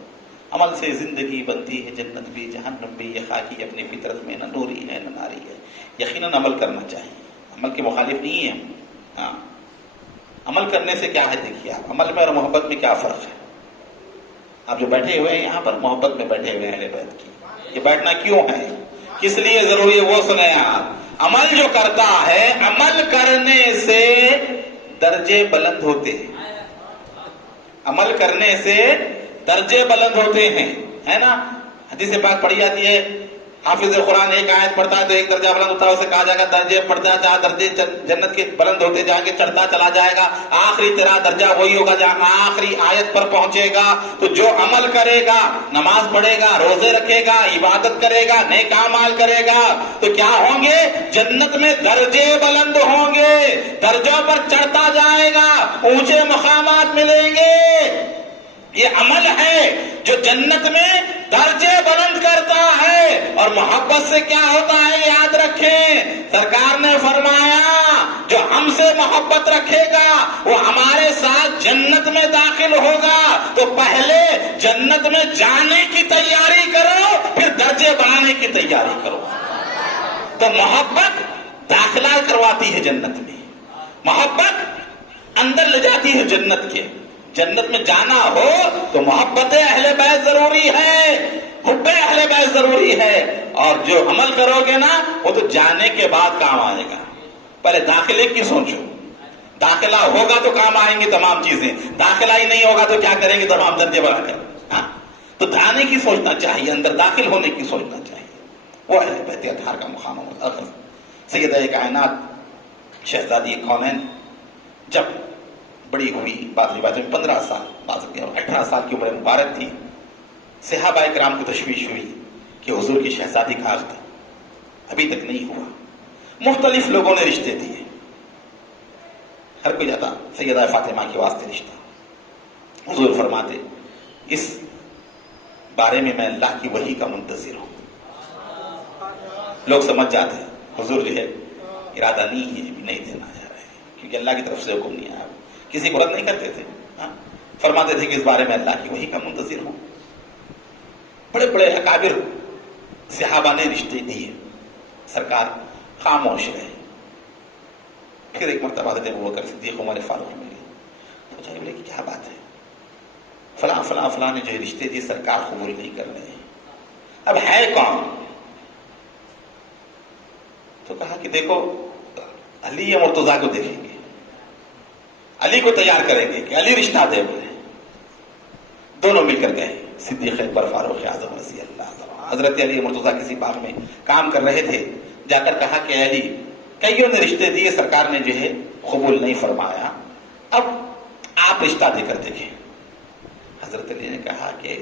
عمل سے زندگی بنتی ہے, جنت بھی جہنم بھی. یہ خاکی اپنی فطرت میں نہ نوری ہے نہ ناری ہے. یقیناً عمل کرنا چاہیے, عمل کے مخالف نہیں ہے. ہاں, عمل کرنے سے کیا ہے, دیکھیے آپ عمل میں اور محبت میں کیا فرق ہے. آپ جو بیٹھے ہوئے ہیں یہاں پر محبت میں بیٹھے ہوئے ہیں اہل بیت کی. یہ بیٹھنا کیوں ہے, کس لیے ضروری ہے وہ سنیں آپ. عمل جو کرتا ہے, عمل کرنے سے درجے بلند ہوتے ہیں. عمل کرنے سے درجے بلند ہوتے ہیں, ہے نا. حدیث پاک پڑھی جاتی ہے, حافظ قرآن ایک آیت پڑھتا ہے تو ایک درجہ بلند ہوتا ہے, اسے کہا جائے گا درجے پڑھتا جا, درجے جنت کے بلند ہوتے جائیں گے, چڑھتا چلا جائے گا. آخری تیرا درجہ وہی ہوگا جہاں آخری آیت پر پہنچے گا. تو جو عمل کرے گا, نماز پڑھے گا, روزے رکھے گا, عبادت کرے گا, نیک اعمال کرے گا, تو کیا ہوں گے, جنت میں درجے بلند ہوں گے, درجوں پر چڑھتا جائے گا, اونچے مقامات ملیں گے. یہ عمل ہے جو جنت میں درجے بلند کرتا ہے. اور محبت سے کیا ہوتا ہے یاد رکھیں, سرکار نے فرمایا جو ہم سے محبت رکھے گا وہ ہمارے ساتھ جنت میں داخل ہوگا. تو پہلے جنت میں جانے کی تیاری کرو, پھر درجے بڑھانے کی تیاری کرو. تو محبت داخلہ کرواتی ہے جنت میں, محبت اندر لے جاتی ہے جنت کے. جنت میں جانا ہو تو محبت اہل بیت ضروری ہے, حب اہل بیت ضروری ہے. اور جو عمل کرو گے نا وہ تو جانے کے بعد کام آئے گا. پہلے داخلے کی سوچو, داخلہ ہوگا تو کام آئیں گی تمام چیزیں, داخلہ ہی نہیں ہوگا تو کیا کریں گے تمام درجے بڑھا کر. ہاں, تو جانے کی سوچنا چاہیے, اندر داخل ہونے کی سوچنا چاہیے. وہ اہل بیت اطہار کا مقام ہوتا ہے. سیدہ کائنات شہزادی کونین جب بڑی ہوئی, بعض روایتوں میں 15 سال, بعض 18 سال کی عمر مبارک تھی, صحابہ کرام کو تشویش ہوئی کہ حضور کی شہزادی کا عقد ابھی تک نہیں ہوا. مختلف لوگوں نے رشتے دیے, ہر کوئی جاتا سیدہ فاطمہ کے واسطے رشتہ. حضور فرماتے اس بارے میں اللہ کی وحی کا منتظر ہوں. لوگ سمجھ جاتے حضور جو ہے ارادہ نہیں ہے, نہیں دینا جا رہا ہے, کیونکہ اللہ کی طرف سے حکم نہیں آیا. کسی کو رد نہیں کرتے تھے, فرماتے تھے کہ اس بارے میں اللہ کی وحی کا منتظر ہوں. بڑے بڑے اکابر صحابہ نے رشتے دیے, سرکار خاموش رہے. پھر ایک مرتبہ حضرت ابوبکر صدیق عمر فاروق ملے, پوچھا بولے کہ کیا بات ہے, فلاں فلاں فلاں نے جو رشتے دیے سرکار قبول نہیں کر رہے ہیں, اب ہے کون؟ تو کہا کہ دیکھو علی یا مرتضیٰ کو دیکھیں گے, علی کو تیار کریں گے کہ علی رشتہ دے. بولے دونوں مل کر گئے, صدیق اکبر فاروق اعظم رضی اللہ عنہ. حضرت علی مرتضیٰ کسی باغ میں کام کر رہے تھے, جا کر کہا کہ علی کئیوں نے رشتے دیے, سرکار نے جو ہے قبول نہیں فرمایا, اب آپ رشتہ دے کر دیکھیں. حضرت علی نے کہا کہ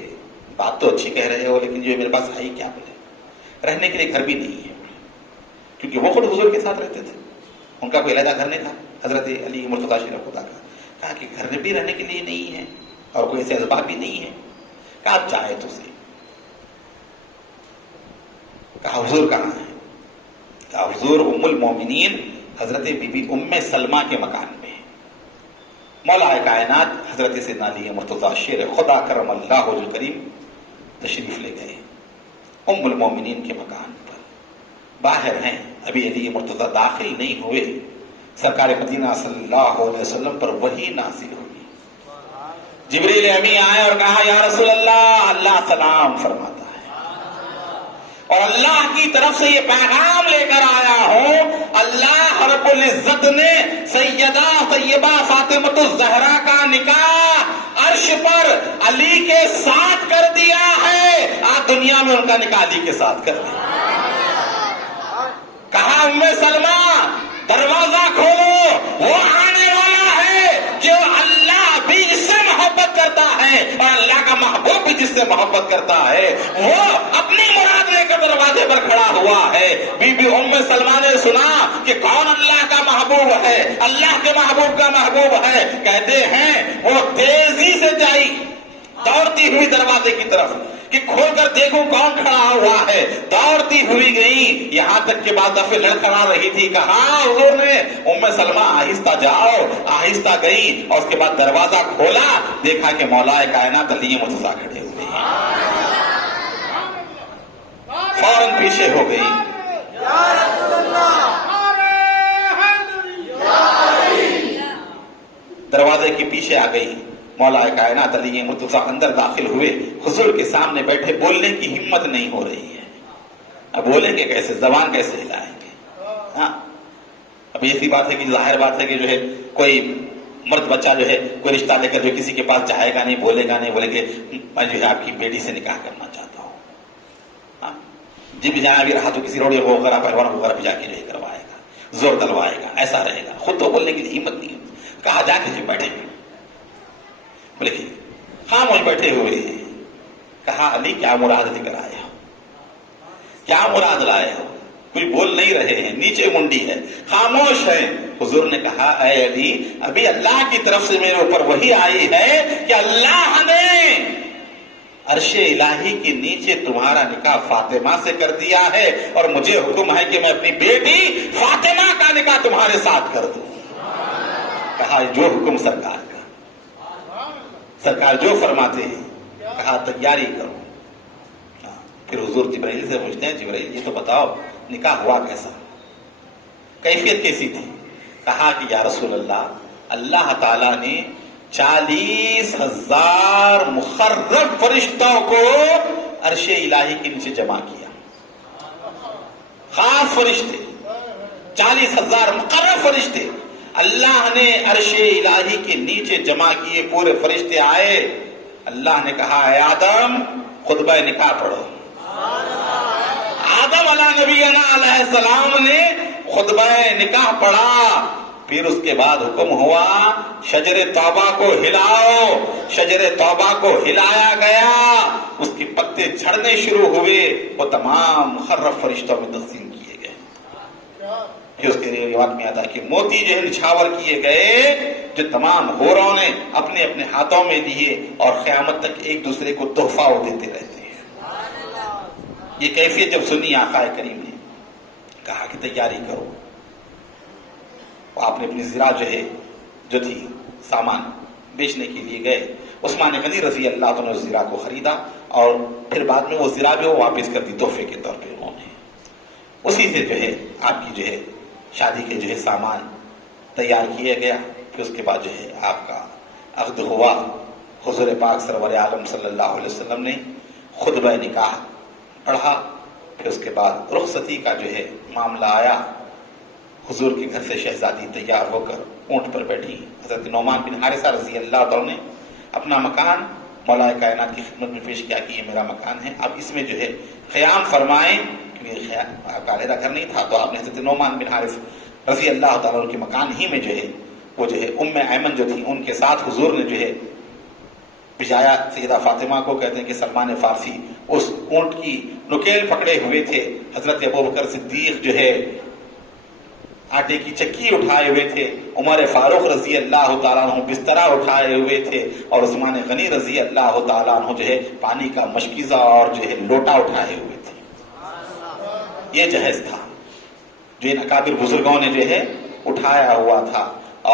بات تو اچھی کہہ رہے ہو, لیکن جو میرے پاس آئی کیا, بولے رہنے کے لیے گھر بھی نہیں ہے, کیونکہ وہ خود حضور کے ساتھ رہتے تھے, ان کا کوئی علیحدہ گھر نہیں تھا. حضرت علی مرتضیٰ شریف خدا کا کہا کہ گھر بھی رہنے کے لیے نہیں ہے اور کوئی ایسے اسباب بھی نہیں ہے. کہا آپ چاہے تو صحیح. کہا حضور کہاں ہے؟ کہا حضور ام المومنین حضرت بی بی ام سلمہ کے مکان میں. مولا کائنات حضرت سیدنا علی مرتضیٰ شیر خدا کرم اللہ وجہ کریم تشریف لے گئے. ام المومنین کے مکان پر باہر ہیں، ابھی علی مرتضیٰ داخل نہیں ہوئے، سرکار مدینہ صلی اللہ علیہ وسلم پر وحی نازل ہوئی۔ جبریل امی آئے اور کہا یا رسول اللہ، اللہ سلام فرماتا ہے اور اللہ کی طرف سے یہ پیغام لے کر آیا ہوں، اللہ رب العزت نے سیدہ طیبہ فاطمۃ الزہرا کا نکاح عرش پر علی کے ساتھ کر دیا ہے، آج دنیا میں ان کا نکاح علی کے ساتھ کر دیا۔ کہا ام سلمہ دروازہ کھولو، وہ آنے والا ہے جو اللہ بھی جس سے محبت کرتا ہے اور اللہ کا محبوب بھی جس سے محبت کرتا ہے، وہ اپنی مراد لے کر دروازے پر کھڑا ہوا ہے۔ بی بی ام سلمہ نے سنا کہ کون اللہ کا محبوب ہے، اللہ کے محبوب کا محبوب ہے، کہتے ہیں وہ تیزی سے جائی دوڑتی ہوئی دروازے کی طرف کہ کھول کر دیکھوں کون کھڑا ہوا ہے، دوڑتی ہوئی گئی، یہاں تک کہ بعد دفعہ لڑکھڑا رہی تھی۔ کہا حضور نے ام سلمہ آہستہ جاؤ، آہستہ گئی اور اس کے بعد دروازہ کھولا، دیکھا کہ مولا کائنات علی مرتضیٰ کھڑے ہوئے ہیں، فوراً پیچھے ہو گئی۔ دروازے کے پیچھے آ گئی، مولا کائنات علی مرتضیٰ اندر داخل ہوئے، حضور کے سامنے بیٹھے، بولنے کی ہمت نہیں ہو رہی ہے، اب بولیں گے کیسے، زبان کیسے ہلائیں گے؟ ہاں اب ایسی بات ہے کہ ظاہر بات ہے کہ جو ہے کوئی مرد بچہ جو ہے کوئی رشتہ لے کر جو کسی کے پاس جائے گا نہیں، بولے گا نہیں، بولے کہ میں جو ہے آپ کی بیٹی سے نکاح کرنا چاہتا ہوں، ہاں جب بھی جانا بھی رہا تو کسی روڑے وغیرہ پہلوان وغیرہ پہ جا کے جو ہے کروائے گا، زور دلوائے گا، ایسا رہے گا، خود تو بولنے کی ہمت نہیں ہے۔ کہا جا کے جو بیٹھے ہوئے، بولے کہ خاموش بیٹھے ہوئے ہیں۔ کہا علی کیا مراد لے کر آئے ہو، کیا مراد لائے ہو؟ کچھ بول نہیں رہے ہیں، نیچے منڈی ہے، خاموش ہے۔ حضور نے کہا اے علی، ابھی اللہ کی طرف سے میرے اوپر وحی آئی ہے کہ اللہ نے عرش الہی کے نیچے تمہارا نکاح فاطمہ سے کر دیا ہے اور مجھے حکم ہے کہ میں اپنی بیٹی فاطمہ کا نکاح تمہارے ساتھ کر دوں۔ کہا جو حکم سرکار کا، سرکار جو فرماتے ہیں، کہا تیاری کرو۔ پھر حضور جبرائیل سے پوچھتے ہیں جبرائیل یہ تو بتاؤ نکاح ہوا کیسا، کیفیت کیسی تھی؟ کہا کہ یا رسول اللہ، اللہ تعالیٰ نے 40,000 مقرب فرشتوں کو عرش الہی کے نیچے جمع کیا، خاص فرشتے 40,000 مقرب فرشتے اللہ نے عرش الہی کے نیچے جمع کیے، پورے فرشتے آئے، اللہ نے کہا اے آدم خطبہ نکاح پڑھو۔ آدم علیہ نبینا علیہ السلام نے خطبہ نکاح پڑھا، پھر اس کے بعد حکم ہوا شجر توبہ کو ہلاؤ، شجر توبہ کو ہلایا گیا، اس کے پتے جھڑنے شروع ہوئے، وہ تمام مقرب فرشتوں میں تقسیم کیے گئے۔ پھر اس کے روایت میں آتا ہے کہ موتی جو ہے نچھاور کیے گئے، جو تمام حوروں نے اپنے اپنے ہاتھوں میں لیے اور قیامت تک ایک دوسرے کو تحفہ وہ دیتے رہتے ہیں۔ یہ کیفیت جب سنی آقا کریم نے، کہا کہ تیاری کرو۔ آپ نے اپنی زرا جو ہے جو تھی سامان بیچنے کے لیے گئے، عثمان غنی رضی اللہ عنہ نے زرا کو خریدا اور پھر بعد میں وہ زرا بھی وہ واپس کر دی تحفے کے طور پہ انہوں نے۔ اسی سے جو ہے آپ کی جو ہے شادی کے جو ہے سامان تیار کیا گیا، پھر اس کے بعد جو ہے آپ کا عقد ہوا۔ حضور پاک سرور عالم صلی اللہ علیہ وسلم نے خطبہ نکاح پڑھا، پھر اس کے بعد رخصتی کا جو ہے معاملہ آیا۔ حضور کے گھر سے شہزادی تیار ہو کر اونٹ پر بیٹھی، حضرت نعمان بن حارثہ رضی اللہ عنہ نے اپنا مکان مولا کائنات کی خدمت میں پیش کیا کہ یہ میرا مکان ہے، اب اس میں جو ہے قیام فرمائیں، کیونکہ آپ کا علیحدہ گھر نہیں تھا، تو آپ نے حضرت نعمان بن حارث رضی اللہ تعالیٰ کے مکان ہی میں جو ہے وہ جو ہے ام ایمن جو تھی ان کے ساتھ حضور نے جو ہے بھجایا۔ سیدہ فاطمہ کو کہتے ہیں کہ سلمان فارسی اس اونٹ کی نکیل پکڑے ہوئے تھے، حضرت ابوبکر صدیق جو ہے آٹے کی چکی اٹھائے ہوئے تھے، عمر فاروق رضی اللہ تعالیٰ عنہ بسترا اٹھائے ہوئے تھے، اور عثمان غنی رضی اللہ تعالیٰ عنہ جو ہے پانی کا مشکیزہ اور جو ہے لوٹا اٹھائے ہوئے تھے۔ یہ جہیز تھا جو ان اکابر بزرگوں نے جو ہے اٹھایا ہوا تھا،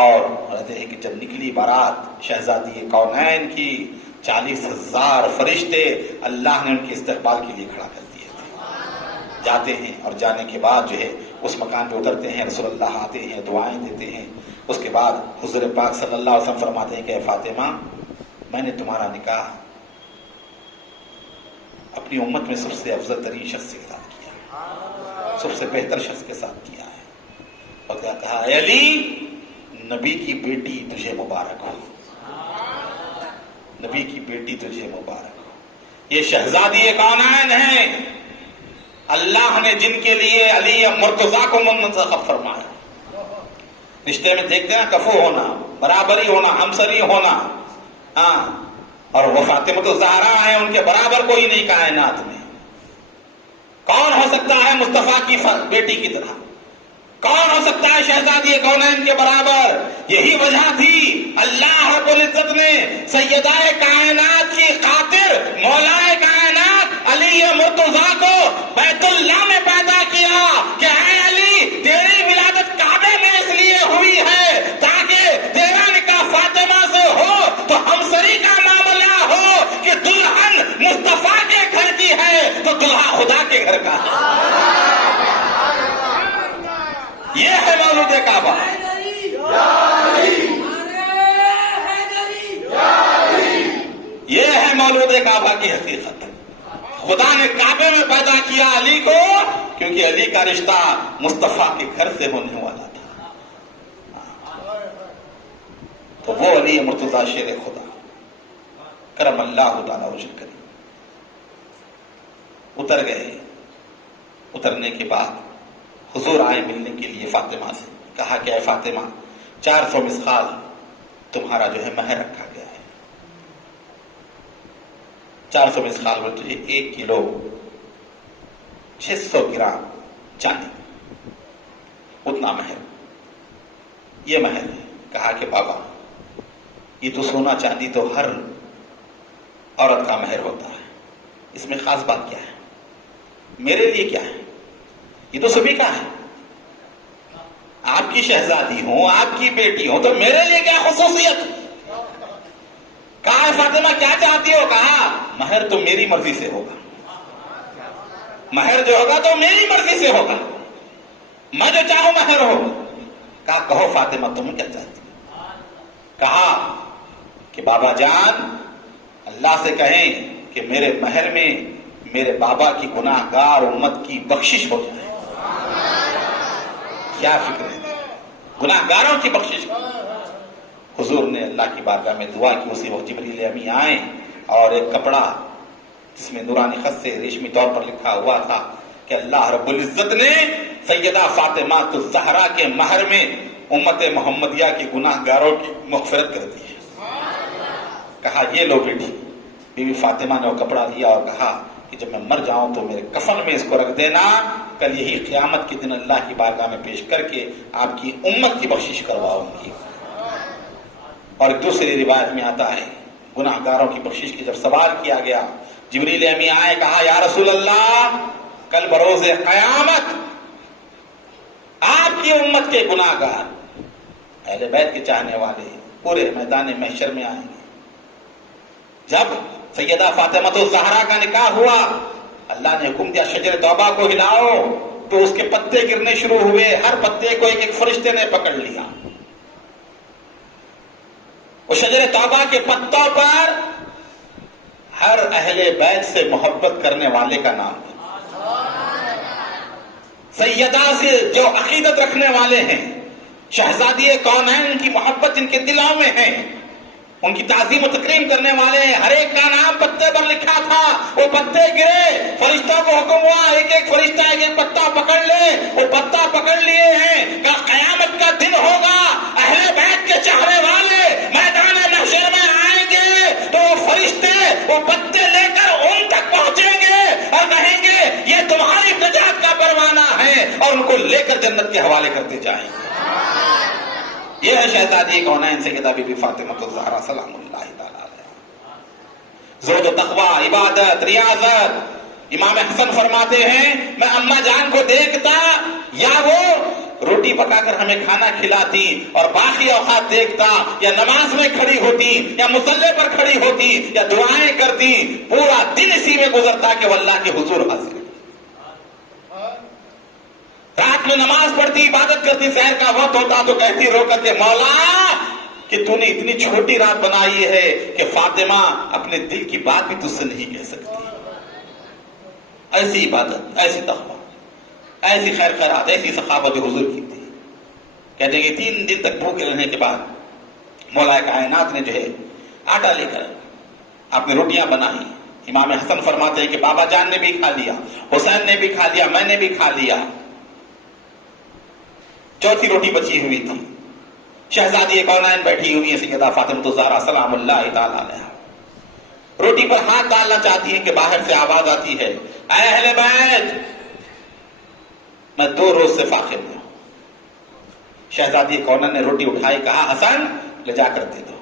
اور کہتے ہیں کہ جب نکلی بارات شہزادی کونین کی، 40,000 فرشتے اللہ نے ان کے استقبال کے لیے کھڑا کر دیے تھے۔ جاتے ہیں اور جانے کے بعد جو ہے اس مکان پہ اترتے ہیں، رسول اللہ آتے ہیں، دعائیں دیتے ہیں. اس کے بعد حضور پاک صلی اللہ علیہ وسلم فرماتے ہیں کہ اے فاطمہ، میں نے تمہارا نکاح اپنی امت میں سب سے افضل ترین شخص کے ساتھ کیا، سب سے بہتر شخص کے ساتھ کیا ہے. اور کیا کہا؟ اے علی، نبی کی بیٹی تجھے مبارک ہو، نبی کی بیٹی تجھے مبارک ہو. یہ شہزادی کونین ہیں، اللہ نے جن کے لیے علی مرتضیٰ کو منتخب فرمایا. رشتے میں دیکھتے ہیں کفو ہونا، برابری ہونا، ہمسری ہونا. ہاں، اور وہ فاطمہ الزہرا ہیں، ان کے برابر کوئی نہیں کائنات میں. کون ہو سکتا ہے مصطفیٰ کی بیٹی کی طرح؟ کون ہو سکتا ہے شہزادی کونین کے برابر؟ یہی وجہ تھی اللہ رب العزت نے سیدہ کائنات کی خاطر مولا کائنات علی مرتضیٰ کو بیت اللہ میں پیدا کیا کہ اے علی، تیری ولادت کعبے میں اس لیے ہوئی ہے تاکہ تیرا نکاح فاطمہ سے ہو تو ہمسری کا معاملہ ہو کہ دلہن مصطفیٰ کے گھر کی ہے تو دلہا خدا کے گھر کا ہے. یہ ہے مولود کعبہ. یہ ہے مولود کعبہ کی حقیقت. خدا نے کعبے میں پیدا کیا علی کو کیونکہ علی کا رشتہ مصطفیٰ کے گھر سے ہونے والا تھا. تو وہ علی مرتضیٰ شیر خدا کرم اللہ تعالی وجہ کریم اتر گئے. اترنے کے بعد حضور آئے ملنے کے لیے فاطمہ سے. کہا کہ اے فاطمہ، 400 مسخال تمہارا جو ہے مہر رکھا گیا ہے. 400 مسخال میں تجھے 1 کلو 600 گرام چاندی، اتنا مہر، یہ مہر ہے. کہا کہ بابا، یہ تو سونا چاندی تو ہر عورت کا مہر ہوتا ہے، اس میں خاص بات کیا ہے؟ میرے لیے کیا ہے؟ یہ تو سبھی کا ہے. آپ کی شہزادی ہوں، آپ کی بیٹی ہوں، تو میرے لیے کیا خصوصیت؟ کہا فاطمہ کیا چاہتی ہو؟ کہا مہر تو میری مرضی سے ہوگا، مہر جو ہوگا تو میری مرضی سے ہوگا، میں جو چاہوں مہر ہو. کہا کہو فاطمہ تم کیا چاہتی ہو؟ کہا کہ بابا جان، اللہ سے کہیں کہ میرے مہر میں میرے بابا کی گناہ گار امت کی بخشش ہو جائے. کیا فکر ہے، گناہ گاروں کی بخشش. حضور نے اللہ کی بارگاہ میں دعا کی. اسی وقت جبریل امی آئے اور ایک کپڑا جس میں نورانی خط سے ریشمی طور پر لکھا ہوا تھا کہ اللہ رب العزت نے سیدہ فاطمہ الزہرا کے مہر میں امت محمدیہ کی گناہ گاروں کی مغفرت کر دی ہے. کہا یہ لو بیٹی. بی بی فاطمہ نے وہ کپڑا دیا اور کہا کہ جب میں مر جاؤں تو میرے کفن میں اس کو رکھ دینا، کل یہی قیامت کے دن اللہ کی بارگاہ میں پیش کر کے آپ کی امت کی بخشش کرواؤں گی. اور ایک دوسری روایت میں آتا ہے گناہ گاروں کی بخشش کی جب سوال کیا گیا، جبریل امی آئے. کہا یا رسول اللہ، کل بروز قیامت آپ کی امت کے گناہ گار اہل بیت کے چاہنے والے پورے میدان محشر میں آئیں گے. جب سیدہ فاطمہ الزہرا کا نکاح ہوا، اللہ نے حکم دیا شجر توبہ کو ہلاؤ، تو اس کے پتے گرنے شروع ہوئے. ہر پتے کو ایک ایک فرشتے نے پکڑ لیا. وہ شجر توبہ کے پتوں پر ہر اہل بیت سے محبت کرنے والے کا نام ہے. سیدہ سے جو عقیدت رکھنے والے ہیں، شہزادی کونین کی محبت جن کے دلوں میں ہے، ان کی تعظیم و تکریم کرنے والے ہیں. ہر ایک کا نام پتے پر لکھا تھا. وہ پتے گرے، فرشتوں کو حکم ہوا ایک ایک فرشتہ ایک ایک پتا پکڑ لے. وہ پتا پکڑ لیے ہیں کہ قیامت کا دن ہوگا، اہل بیت کے چاہنے والے میدان محشر میں آئیں گے تو وہ فرشتے وہ پتے لے کر ان تک پہنچیں گے اور کہیں گے یہ تمہاری نجات کا پروانہ ہے، اور ان کو لے کر جنت کے حوالے کرتے جائیں گے. یہ ہے شہزادی کونین سیدہ بی بی فاطمہ الزہرا سلام اللہ تعالی علیہا. زہد و تقوی، عبادت، ریاضت. امام حسن فرماتے ہیں میں اماں جان کو دیکھتا یا وہ روٹی پکا کر ہمیں کھانا کھلاتی اور باقی اوقات دیکھتا یا نماز میں کھڑی ہوتی یا مصلی پر کھڑی ہوتی یا دعائیں کرتی، پورا دن اسی میں گزرتا کہ وہ اللہ کے حضور حاضر. رات میں نماز پڑھتی، عبادت کرتی، سحر کا وقت ہوتا تو کہتی رو کر کے مولا کہ تو نے اتنی چھوٹی رات بنائی ہے کہ فاطمہ اپنے دل کی بات بھی تجھ سے نہیں کہہ سکتی. ایسی عبادت، ایسی تقویٰ، ایسی خیر خیرات، ایسی سخاوت حضور کی تھی. کہتے ہیں کہ 3 دن تک بھوکے رہنے کے بعد مولا کائنات نے جو ہے آٹا لے کر آپ نے روٹیاں بنائی. امام حسن فرماتے ہیں کہ بابا جان نے بھی کھا لیا، حسین نے بھی کھا لیا، میں نے بھی کھا لیا. چوتھی روٹی بچی ہوئی تھی. شہزادی کونین بیٹھی ہوئی ہے سیدہ فاطمہ الزہرا سلام اللہ تعالی علیہا. روٹی پر ہاتھ ڈالنا چاہتی ہے کہ باہر سے آواز آتی ہے اے اہل بیت، میں 2 روز سے فاقے میں ہوں. شہزادی کونین نے روٹی اٹھائی، کہا حسن لے جا کر دے دو.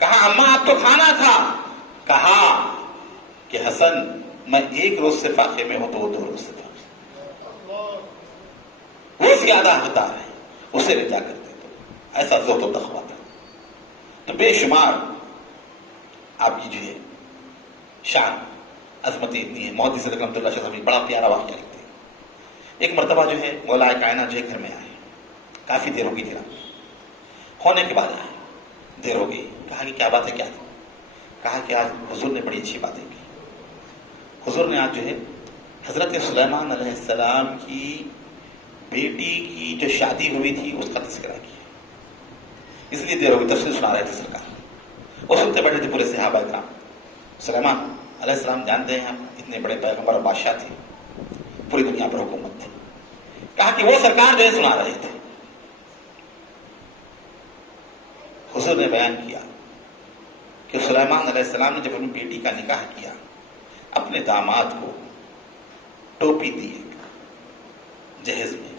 کہا اماں اب تو کھانا تھا. کہا کہ حسن میں 1 روز سے فاقے میں ہوں تو وہ 2 روز سے فاقے. وہ زیادہ حقدار ہے، اسے لے جا کر دے دو. ایسا زہد و تقویٰ تھا. تو بے شمار آپ کی جو ہے شان عظمتیں اتنی ہے. محدث رحمۃ اللہ شاہ بڑا پیارا واقعہ لکھتے ہیں. ایک مرتبہ جو ہے مولا کائنات جو ہے گھر میں آئے. کافی دیر ہو گئی تھی رات ہونے کے بعد آئے. دیر ہو گئی. کہا کہ کیا بات ہے، کیا تھی؟ کہا کہ آج حضور نے بڑی اچھی باتیں کی. حضور نے آج جو ہے حضرت سلیمان علیہ السلام کی بیٹی کی جو شادی ہوئی تھی اس کا تذکرہ کیا. اس لیے دیر ہو گئی. تفصیل سنا رہے تھے سرکار. وہ سنتے بیٹھے تھے پورے صحابہ کرام. سلیمان علیہ السلام جانتے ہیں آپ اتنے بڑے پیغمبر اور بادشاہ تھے، پوری دنیا پر حکومت تھی. کہا کہ وہ سرکار جو ہے سنا رہے تھے. حضور نے بیان کیا کہ سلیمان علیہ السلام نے جب اپنی بیٹی کا نکاح کیا اپنے داماد کو ٹوپی دی جہیز میں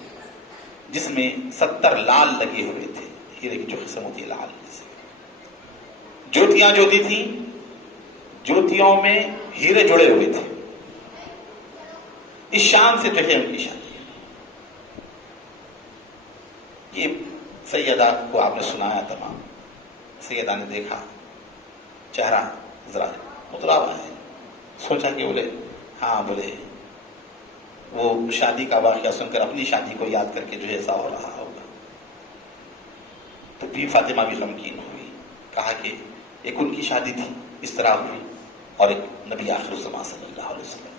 جس میں 70 لال لگے ہوئے تھے. ہیرے کی جو قسم ہوتی ہے لال جیسے. جوتیاں جو دی تھیں جوتیوں میں ہیرے جڑے ہوئے تھے. اس شان سے جو ہے ان کی شادی. یہ سیدہ کو آپ نے سنایا تمام. سیدہ نے دیکھا چہرہ ذرا اترا ہوا ہے. سوچا کہ بولے ہاں، بولے وہ شادی کا واقعہ سن کر اپنی شادی کو یاد کر کے جو ایسا ہو رہا ہوگا. تو بی فاطمہ بھی غمگین ہوئی. کہا کہ ایک ان کی شادی تھی اس طرح ہوئی اور ایک نبی آخر الزمان صلی اللہ علیہ وسلم.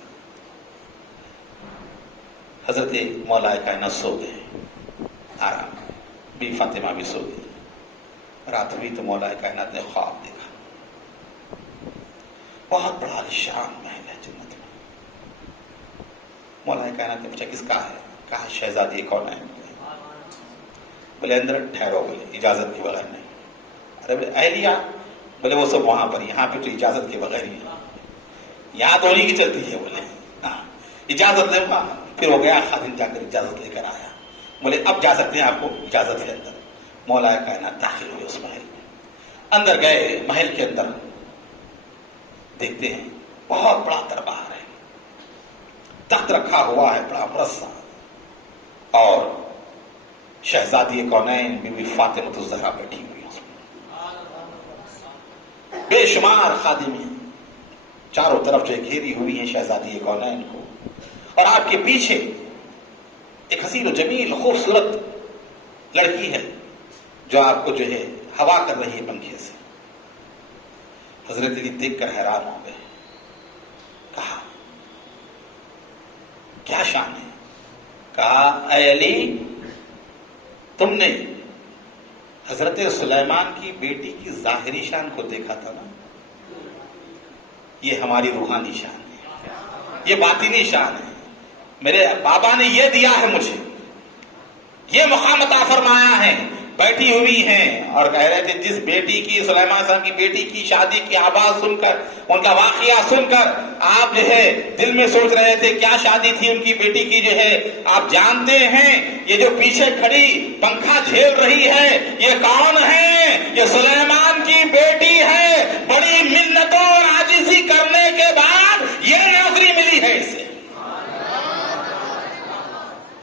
حضرت مولا کائنات سو گئے آرام. بی فاطمہ بھی سو گئی. رات ہوئی تو مولا کائنات نے خواب دیکھا. بہت بڑا عالیشان محل ہے جنت میں. مولا کائنات نے پوچھا کس کا ہے؟ کہا شہزادی کونین. بولے اندر ٹھہرو. بولے اجازت کے بغیر نہیں. ارے بولے اہلیہ؟ بولے وہ سب وہاں پر، یہاں پہ تو اجازت کے بغیر ہی ہے. یہاں تو انہیں کی چلتی ہے. بولے اجازت لے. پھر وہ گیا خادم جا کر اجازت لے کر آیا. بولے اب جا سکتے ہیں، آپ کو اجازت ہے اندر. مولا کائنات داخل ہوئے اس محل میں. اندر گئے. محل کے اندر دیکھتے ہیں بہت بڑا دربار ہے. تخت رکھا ہوا ہے بڑا مرصع اور شہزادی کونین بی بی فاطمہ الزہرا بیٹھی ہوئی ہے. بے شمار خادمیں چاروں طرف جو گھیری ہوئی ہیں شہزادی کونین کو. اور آپ کے پیچھے ایک حسین و جمیل خوبصورت لڑکی ہے جو آپ کو جو ہے ہوا کر رہی ہے پنکھے سے. حضرت علی دیکھ کر حیران ہو گئے. کہا کیا شان ہے؟ کہا اے علی، تم نے حضرت سلیمان کی بیٹی کی ظاہری شان کو دیکھا تھا نا، یہ ہماری روحانی شان ہے، یہ باطنی شان ہے. میرے بابا نے یہ دیا ہے مجھے، یہ مقام عطا فرمایا ہے. بیٹھی ہوئی ہیں اور کہہ رہے تھے جس بیٹی کی سلیمان صاحب کی بیٹی کی شادی کی آواز سن کر، ان کا واقعہ سن کر آپ جو ہے دل میں سوچ رہے تھے کیا شادی تھی ان کی بیٹی کی. جو ہے آپ جانتے ہیں یہ جو پیچھے کھڑی پنکھا جھیل رہی ہے یہ کون ہے؟ یہ سلیمان کی بیٹی ہے. بڑی منتوں اور عاجزی کرنے کے بعد یہ نوکری ملی ہے اسے.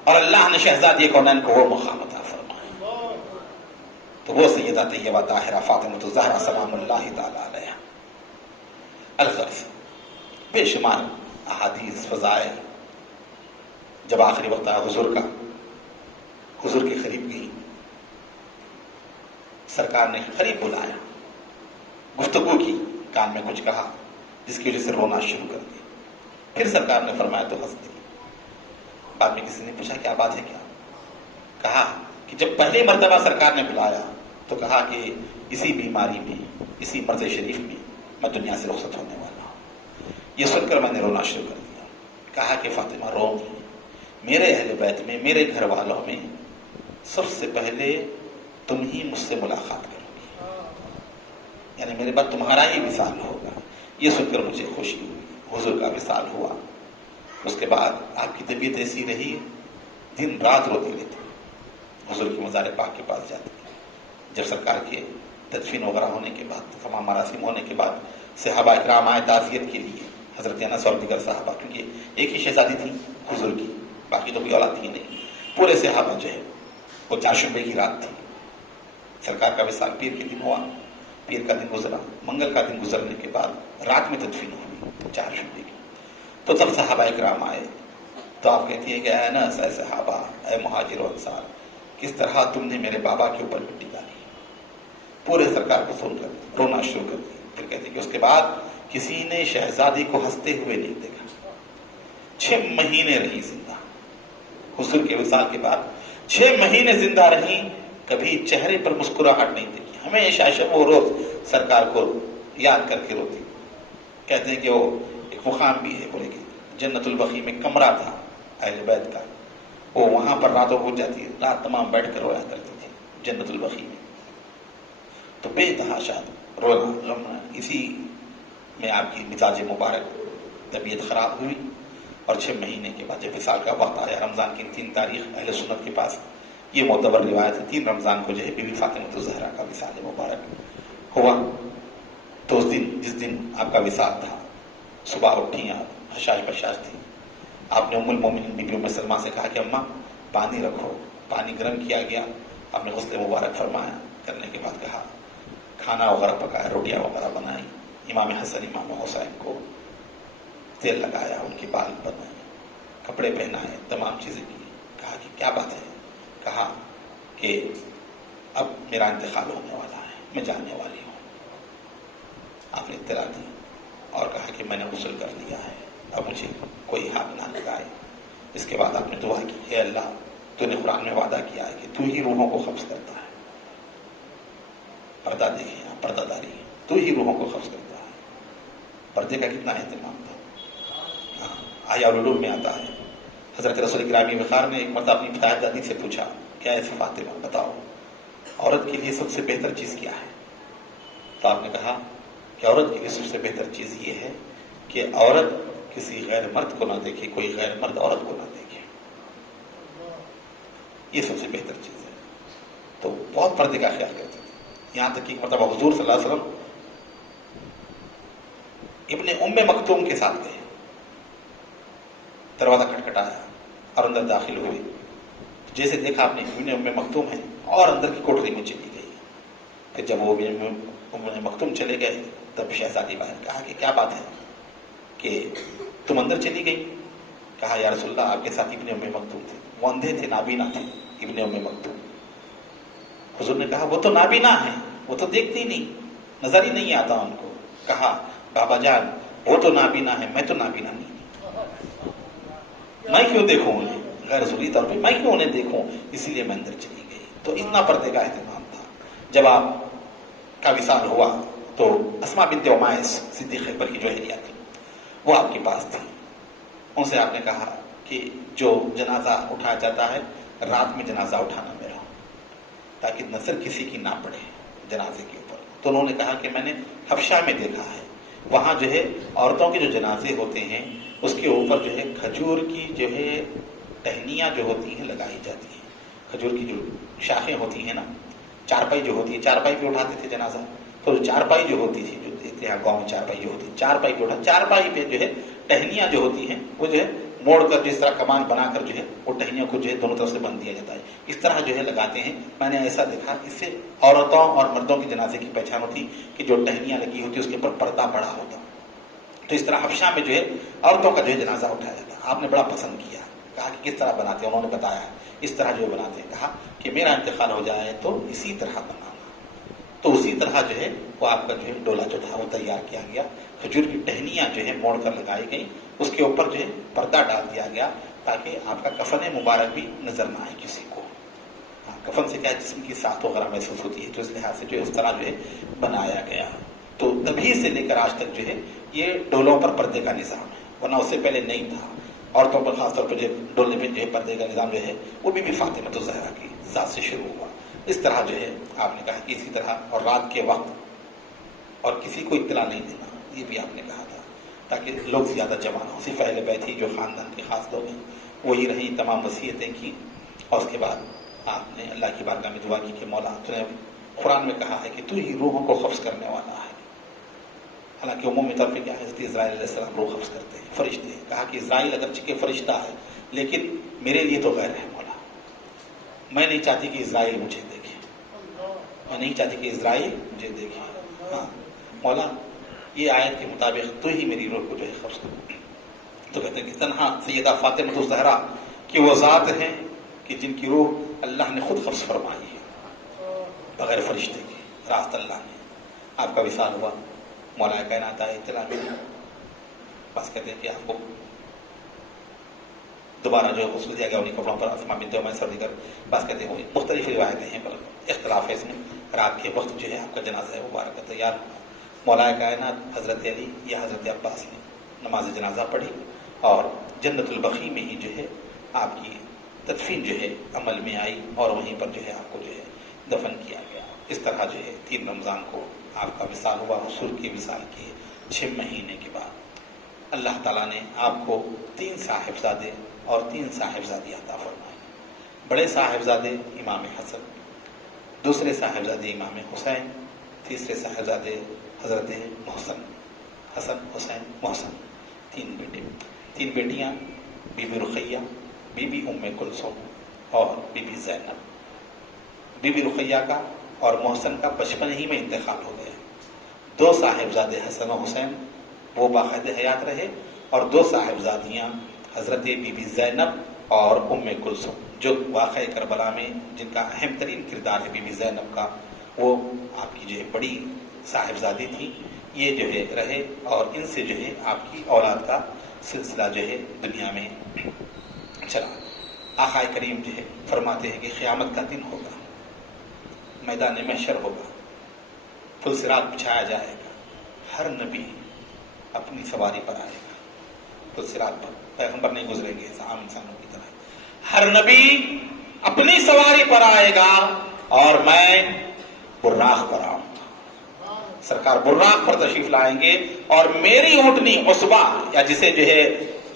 اور اللہ نے شہزادی کونین کو وہ مقام عطا فرمایا. تو وہ سیدہ طیبہ طاہرہ فاطمہ الزہرا سلام اللہ تعالی علیہا. الغرض بے شمار احادیث فضائل جب آخری وقت آیا حضور کا، حضور کے قریب گئی، سرکار نے قریب بلایا، گفتگو کی، کان میں کچھ کہا جس کی وجہ سے رونا شروع کر دیا. پھر سرکار نے فرمایا تو ہنس دی. بعد میں کسی نے پوچھا کیا بات ہے کیا؟ کہا کہ جب پہلی مرتبہ سرکار نے بلایا تو کہا کہ اسی بیماری میں، اسی مرض شریف میں میں دنیا سے رخصت ہونے والا ہوں. یہ سن کر میں نے رونا شروع کر دیا. کہا کہ فاطمہ رو نہیں، میرے اہل بیت میں، میرے گھر والوں میں سب سے پہلے تم ہی مجھ سے ملاقات کرو گی، یعنی میرے بعد تمہارا ہی وصال ہوگا. یہ سن کر مجھے خوشی ہوئی. حضور کا وصال ہوا. اس کے بعد آپ کی طبیعت ایسی رہی، دن رات روتی رہتی. حضور کی مزار پاک کے پاس جاتی. جب سرکار کے تدفین وغیرہ ہونے کے بعد، تمام مراسم ہونے کے بعد، صحابہ اکرام آئے تعزیت کے لیے، حضرت انس اور دیگر صحابہ، کیونکہ ایک ہی شہزادی تھی حضور کی، باقی تو کوئی اولاد تھی نہیں. پورے صحابہ جو ہے وہ چاشمبے کی رات تھی. سرکار کا وصال پیر کے دن ہوا، پیر کا دن گزرا، منگل کا دن گزرنے کے بعد رات میں تدفین ہوئی چاشمبے کی. تو تب صحابہ اکرام آئے تو آپ کہتی ہے کہ اے انس، اے صحابہ، اے مہاجر و انصار، کس طرح تم نے میرے بابا کے اوپر مٹی ڈالی. پورے سرکار کو سن کر رونا شروع کر دیا. پھر کہتے کہ اس کے بعد کسی نے شہزادی کو ہنستے ہوئے نہیں دیکھا. 6 مہینے رہی زندہ. حضور کے وصال کے بعد 6 مہینے زندہ رہی، کبھی چہرے پر مسکراہٹ نہیں دیکھی. ہمیشہ شب و روز سرکار کو یاد کر کے روتی. کہتے ہیں کہ وہ ایک مقام بھی ہے، بولے کہ جنت البقیع میں کمرہ تھا اہل بیت کا، وہ وہاں پر راتوں کو جاتی، رات تمام بیٹھ کر رویا کرتی تھی جنت البقیع میں. تو بے تحاشا رونا غمنا. اسی میں آپ کی مزاج مبارک طبیعت خراب ہوئی، اور 6 مہینے کے بعد جب وصال کا وقت آیا، رمضان کی 3 تاریخ اہل سنت کے پاس یہ معتبر روایت ہے، 3 رمضان کو جو ہے بی بی فاطمہ الزہرا کا وصال مبارک ہوا. تو اس دن، جس دن آپ کا وصال تھا، صبح اٹھی آپ، حشاش بشاش تھی. آپ نے ام المومنین بی بی ام سلمہ سے کہا کہ اماں پانی رکھو. پانی گرم کیا گیا. آپ نے غسل مبارک فرمایا. کرنے کے بعد کہا کھانا وغیرہ پکایا، روٹیاں وغیرہ بنائی. امام حسن امام حسین کو تیل لگایا، ان کے بال بنائے، کپڑے پہنائے، تمام چیزیں کی. کہا کہ کیا بات ہے؟ کہا کہ اب میرا انتقال ہونے والا ہے، میں جانے والی ہوں. آپ نے اطلاع دی اور کہا کہ میں نے غسل کر لیا ہے، اب مجھے کوئی ہاتھ نہ لگائے. اس کے بعد آپ نے دعا کی، اے اللہ، تو نے قرآن میں وعدہ کیا ہے کہ تو ہی روحوں کو قبض کرتا ہے. پردہ دیکھیں آپ، پردہ داری، تو ہی روحوں کو قبض کرتا ہے. پردے کا کتنا اہتمام تھا. آیا العلوم میں آتا ہے، حضرت رسول گرامی وقار نے ایک مرتبہ اپنی صاحبزادی سے پوچھا، کیا ایسے فاطمہ بتاؤ عورت کے لیے سب سے بہتر چیز کیا ہے؟ تو آپ نے کہا کہ عورت کے لیے سب سے بہتر چیز یہ ہے کہ عورت کسی غیر مرد کو نہ دیکھے، کوئی غیر مرد عورت کو نہ دیکھے. یہ سب سے بہتر چیز ہے. تو بہت پردے کا خیال کرتے تھے. یہاں تک کہ ایک مرتبہ حضور صلی اللہ علیہ وسلم ابن ام مکتوم کے ساتھ گئے. دروازہ کھٹکھٹایا اور اندر داخل ہوئے. جیسے دیکھا آپ نے ابن ام مکتوم ہے، اور اندر کی کوٹری میں چلی گئی. پھر جب وہ ام مکتوم چلے گئے تب شہزادی باہر. کہا کہ کیا بات ہے کہ تم اندر چلی گئی؟ کہا یا رسول اللہ، آپ کے ساتھ ابن ام مکتوم تھے، وہ اندھے تھے، نابینا تھے. ابن ام مکتوم. حضور نے کہا وہ تو نابینا ہیں، وہ تو دیکھتے ہی نہیں، نظر ہی نہیں آتا ان کو. کہا بابا جان، وہ تو نابینا ہے، میں تو نابینا نہیں، میں کیوں دیکھوں انہیں؟ غیر ضروری طور پہ میں کیوں انہیں دیکھوں؟ اسی لیے میں اندر چلی گئی. تو اتنا پردے کا اہتمام تھا. جب آپ کا وصال ہوا تو اسماء بنت عمیس صدیق اکبر کی جو اہلیہ تھی وہ آپ کے پاس تھی. ان سے آپ نے کہا کہ جو جنازہ اٹھایا جاتا ہے، رات میں جنازہ اٹھانا میرا، تاکہ نظر کسی کی نہ پڑے جنازے کے اوپر. تو انہوں نے کہا کہ میں نے حبشہ میں دیکھا ہے، وہاں جو ہے عورتوں کے جو جنازے ہوتے ہیں اس کے اوپر جو ہے کھجور کی جو ہے ٹہنیاں جو ہوتی ہیں لگائی جاتی ہیں. کھجور کی جو شاخیں ہوتی ہیں نا، چارپائی جو ہوتی ہے، چارپائی پہ اٹھاتے تھے جنازہ. تو چارپائی جو ہوتی تھی، جو دیکھتے ہیں گاؤں میں چارپائی جو ہوتی ہے، چارپائی پہ اٹھا، چارپائی پہ جو ہے ٹہنیاں جو ہوتی ہیں وہ جو ہے موڑ کر جس طرح کمان بنا کر جو ہے وہ ٹہنیوں کو جو ہے دونوں طرف سے بند دیا جاتا ہے. اس طرح جو ہے لگاتے ہیں. میں نے ایسا دیکھا، اس سے عورتوں اور مردوں کے جنازے کی پہچان ہوتی کہ جو ٹہنیاں لگی ہوتی اس کے اوپر پردہ پڑا ہوتا. تو اس طرح حبشہ میں جو ہے عورتوں کا جو ہے جنازہ اٹھایا جاتا. آپ نے بڑا پسند کیا. کہا کہ کس طرح بناتے ہیں؟ انہوں نے بتایا اس طرح جو بناتے ہیں. کہا کہ میرا انتقال ہو جائے تو اسی طرح بنانا. تو اسی طرح جو ہے وہ آپ کا جو ہے ڈولا جو تھا وہ تیار کیا گیا. کھجور کی ٹہنیاں جو ہے موڑ کر لگائی گئی, اس کے اوپر جو ہے پردہ ڈال دیا گیا تاکہ آپ کا کفن مبارک بھی نظر نہ آئے کسی کو. کفن سے کیا جسم کی ساخت وغیرہ محسوس ہوتی ہے, تو اس لحاظ سے جو اس طرح جو ہے بنایا گیا. تو تبھی سے لے کر آج تک جو ہے یہ ڈولوں پر پردے کا نظام ہے, ورنہ اس سے پہلے نہیں تھا. عورتوں پر خاص طور پر جو ڈولے پہ جو ہے پردے کا نظام جو ہے وہ بھی فاطمہ الزہرا کی ذات سے شروع ہوا. اس طرح جو ہے آپ نے کہا کہ اسی طرح, اور رات کے وقت اور کسی کو اطلاع نہیں دینا, یہ بھی آپ نے کہا تھا تاکہ لوگ زیادہ جمع نہ ہو. صرف اہل بیت ہی جو خاندان کے خاص لوگ ہیں وہی رہی, تمام وصیتیں کی. اور اس کے بعد آپ نے اللہ کی بارگاہ میں دعا کی کہ مولا تو نے قرآن میں کہا ہے کہ تو ہی روحوں کو قبض کرنے والا ہے. حالانکہ عمومی طور پہ کیا ہے, حضرت اسرائیل علیہ السلام روح قبض کرتے ہیں, فرشتے. کہا کہ اسرائیل اگرچہ کہ فرشتہ ہے لیکن میرے لیے تو غیر ہے مولا. میں نہیں چاہتی کہ اسرائیل مجھے دیکھے, میں نہیں چاہتی کہ اسرائیل مجھے دیکھے. ہاں مولا یہ آیت کے مطابق تو ہی میری روح کو جو ہے قبض کر. تو کہتے ہیں کہ تنہا سیدہ فاطمہ الزہرا کہ وہ ذات ہیں کہ جن کی روح اللہ نے خود قبض فرمائی ہے بغیر فرشتے کے. راست اللہ نے آپ کا وصال ہوا, مولا کائنات آئے اطلاع ملی. بس کہتے ہیں کہ آپ کو دوبارہ جو ہے غسل دیا گیا انہیں کپڑوں پر, اسماء بنت عمیس اور دیگر. بس کہتے ہیں مختلف روایتیں ہیں پر اختلاف ہے اس میں. رات کے وقت جو ہے آپ کا جنازہ مبارک تیار ہوا. مولا کائنات حضرت علی یا حضرت عباس نے نماز جنازہ پڑھی اور جنت البقیع میں ہی جو ہے آپ کی تدفین جو ہے عمل میں آئی اور وہیں پر جو ہے آپ کو جو ہے دفن کیا گیا. اس طرح جو ہے 3 رمضان کو آپ کا وصال ہوا. حضور کے وصال کے 6 مہینے کے بعد اللہ تعالیٰ نے آپ کو 3 صاحبزادے اور 3 صاحبزادی عطا فرمائے. بڑے صاحبزادے امام حسن, دوسرے صاحبزادے امام حسین, تیسرے صاحبزادے حضرت محسن, حسن حسین محسن. 3 بیٹے, 3 بیٹیاں, بی بی رقیہ, بی بی ام کلثوم اور بی بی زینب. بی بی رقیہ کا اور محسن کا بچپن ہی میں انتقال ہو گیا. 2 صاحبزادے حسن و حسین وہ باقاعدہ حیات رہے, اور 2 صاحبزادیاں حضرت بی بی زینب اور ام کلثوم جو واقعہ کربلا میں جن کا اہم ترین کردار ہے بی بی زینب کا, وہ آپ کی جو ہے بڑی صاحبزادی تھی. یہ جو ہے رہے اور ان سے جو ہے آپ کی اولاد کا سلسلہ جو ہے دنیا میں چلا. آقا کریم جو ہے فرماتے ہیں کہ قیامت کا دن ہوگا, میدان محشر ہوگا, پل صراط بچھایا جائے گا, ہر نبی اپنی سواری پر آئے گا. پل صراط پر پیغمبر نہیں گزریں گے عام انسانوں کی طرح, ہر نبی اپنی سواری پر آئے گا اور میں براق پر آؤں گا. سرکار براق پر تشریف لائیں گے اور میری اونٹنی عصبہ یا جسے جو ہے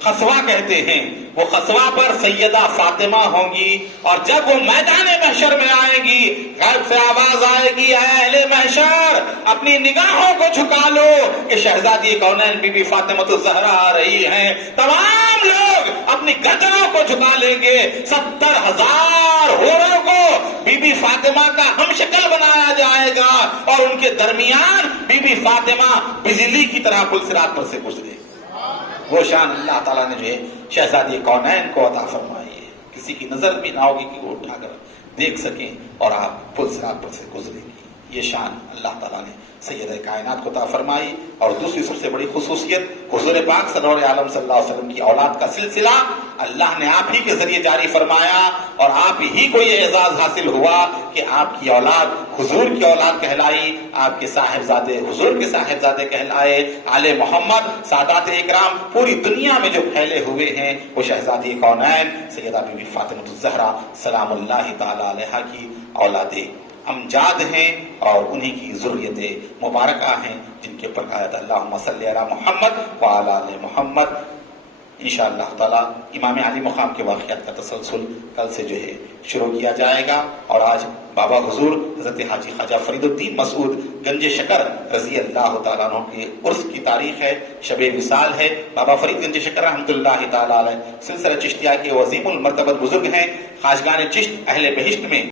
خصوہ کہتے ہیں, وہ خصوہ پر سیدہ فاطمہ ہوں گی. اور جب وہ میدان محشر میں آئے گی غیب سے آواز آئے گی, اے اہل محشر اپنی نگاہوں کو جھکا لو کہ شہزادی کونین بی بی فاطمہ الزہرا آ رہی ہیں. تمام لوگ اپنی گردنوں کو جھکا لیں گے. 70,000 حوروں کو بی بی فاطمہ کا ہم شکل بنایا جائے گا اور ان کے درمیان بی بی فاطمہ بجلی کی طرح پل صراط پر سے گزرے. وہ شان اللہ تعالیٰ نے جو ہے شہزادی کونین کو عطا فرمائی ہے. کسی کی نظر بھی نہ ہوگی کہ وہ اٹھا کر دیکھ سکیں اور آپ پل صراط پر سے گزریں گی. یہ شان اللہ تعالیٰ نے سید کائنات کو عطا فرمائی. اور دوسری سب سے بڑی خصوصیت, حضور پاک سرور عالم صلی اللہ علیہ وسلم کی اولاد کا سلسلہ اللہ نے آپ ہی کے ذریعے جاری فرمایا, اور آپ ہی کو یہ اعزاز حاصل ہوا کہ آپ کی اولاد حضور کی اولاد کہلائی, آپ کے صاحبزادے حضور کے صاحبزادے کہلائے. آل محمد سادات اکرام پوری دنیا میں جو پھیلے ہوئے ہیں وہ شہزادی کونین سیدہ بی بی فاطمہ الزہرا سلام اللہ تعالی علیہا کی اولاد امجاد ہیں اور انہی کی ذریت مبارکہ ہیں جن کے اوپر آیت اللہم صلی علی محمد وعلی آل محمد. انشاءاللہ تعالی امام علی مقام کے واقعات کا تسلسل کل سے جو ہے شروع کیا جائے گا. اور آج بابا حضور حضرت حاجی خواجہ فرید الدین مسعود گنج شکر رضی اللہ تعالیٰ عنہ کے عرس کی تاریخ ہے, شب وصال ہے. بابا فرید گنج شکر رحمۃ اللہ تعالیٰ علیہ سلسلہ چشتیہ کے عظیم المرتبت بزرگ ہیں. خواجگان چشت اہل بہشت میں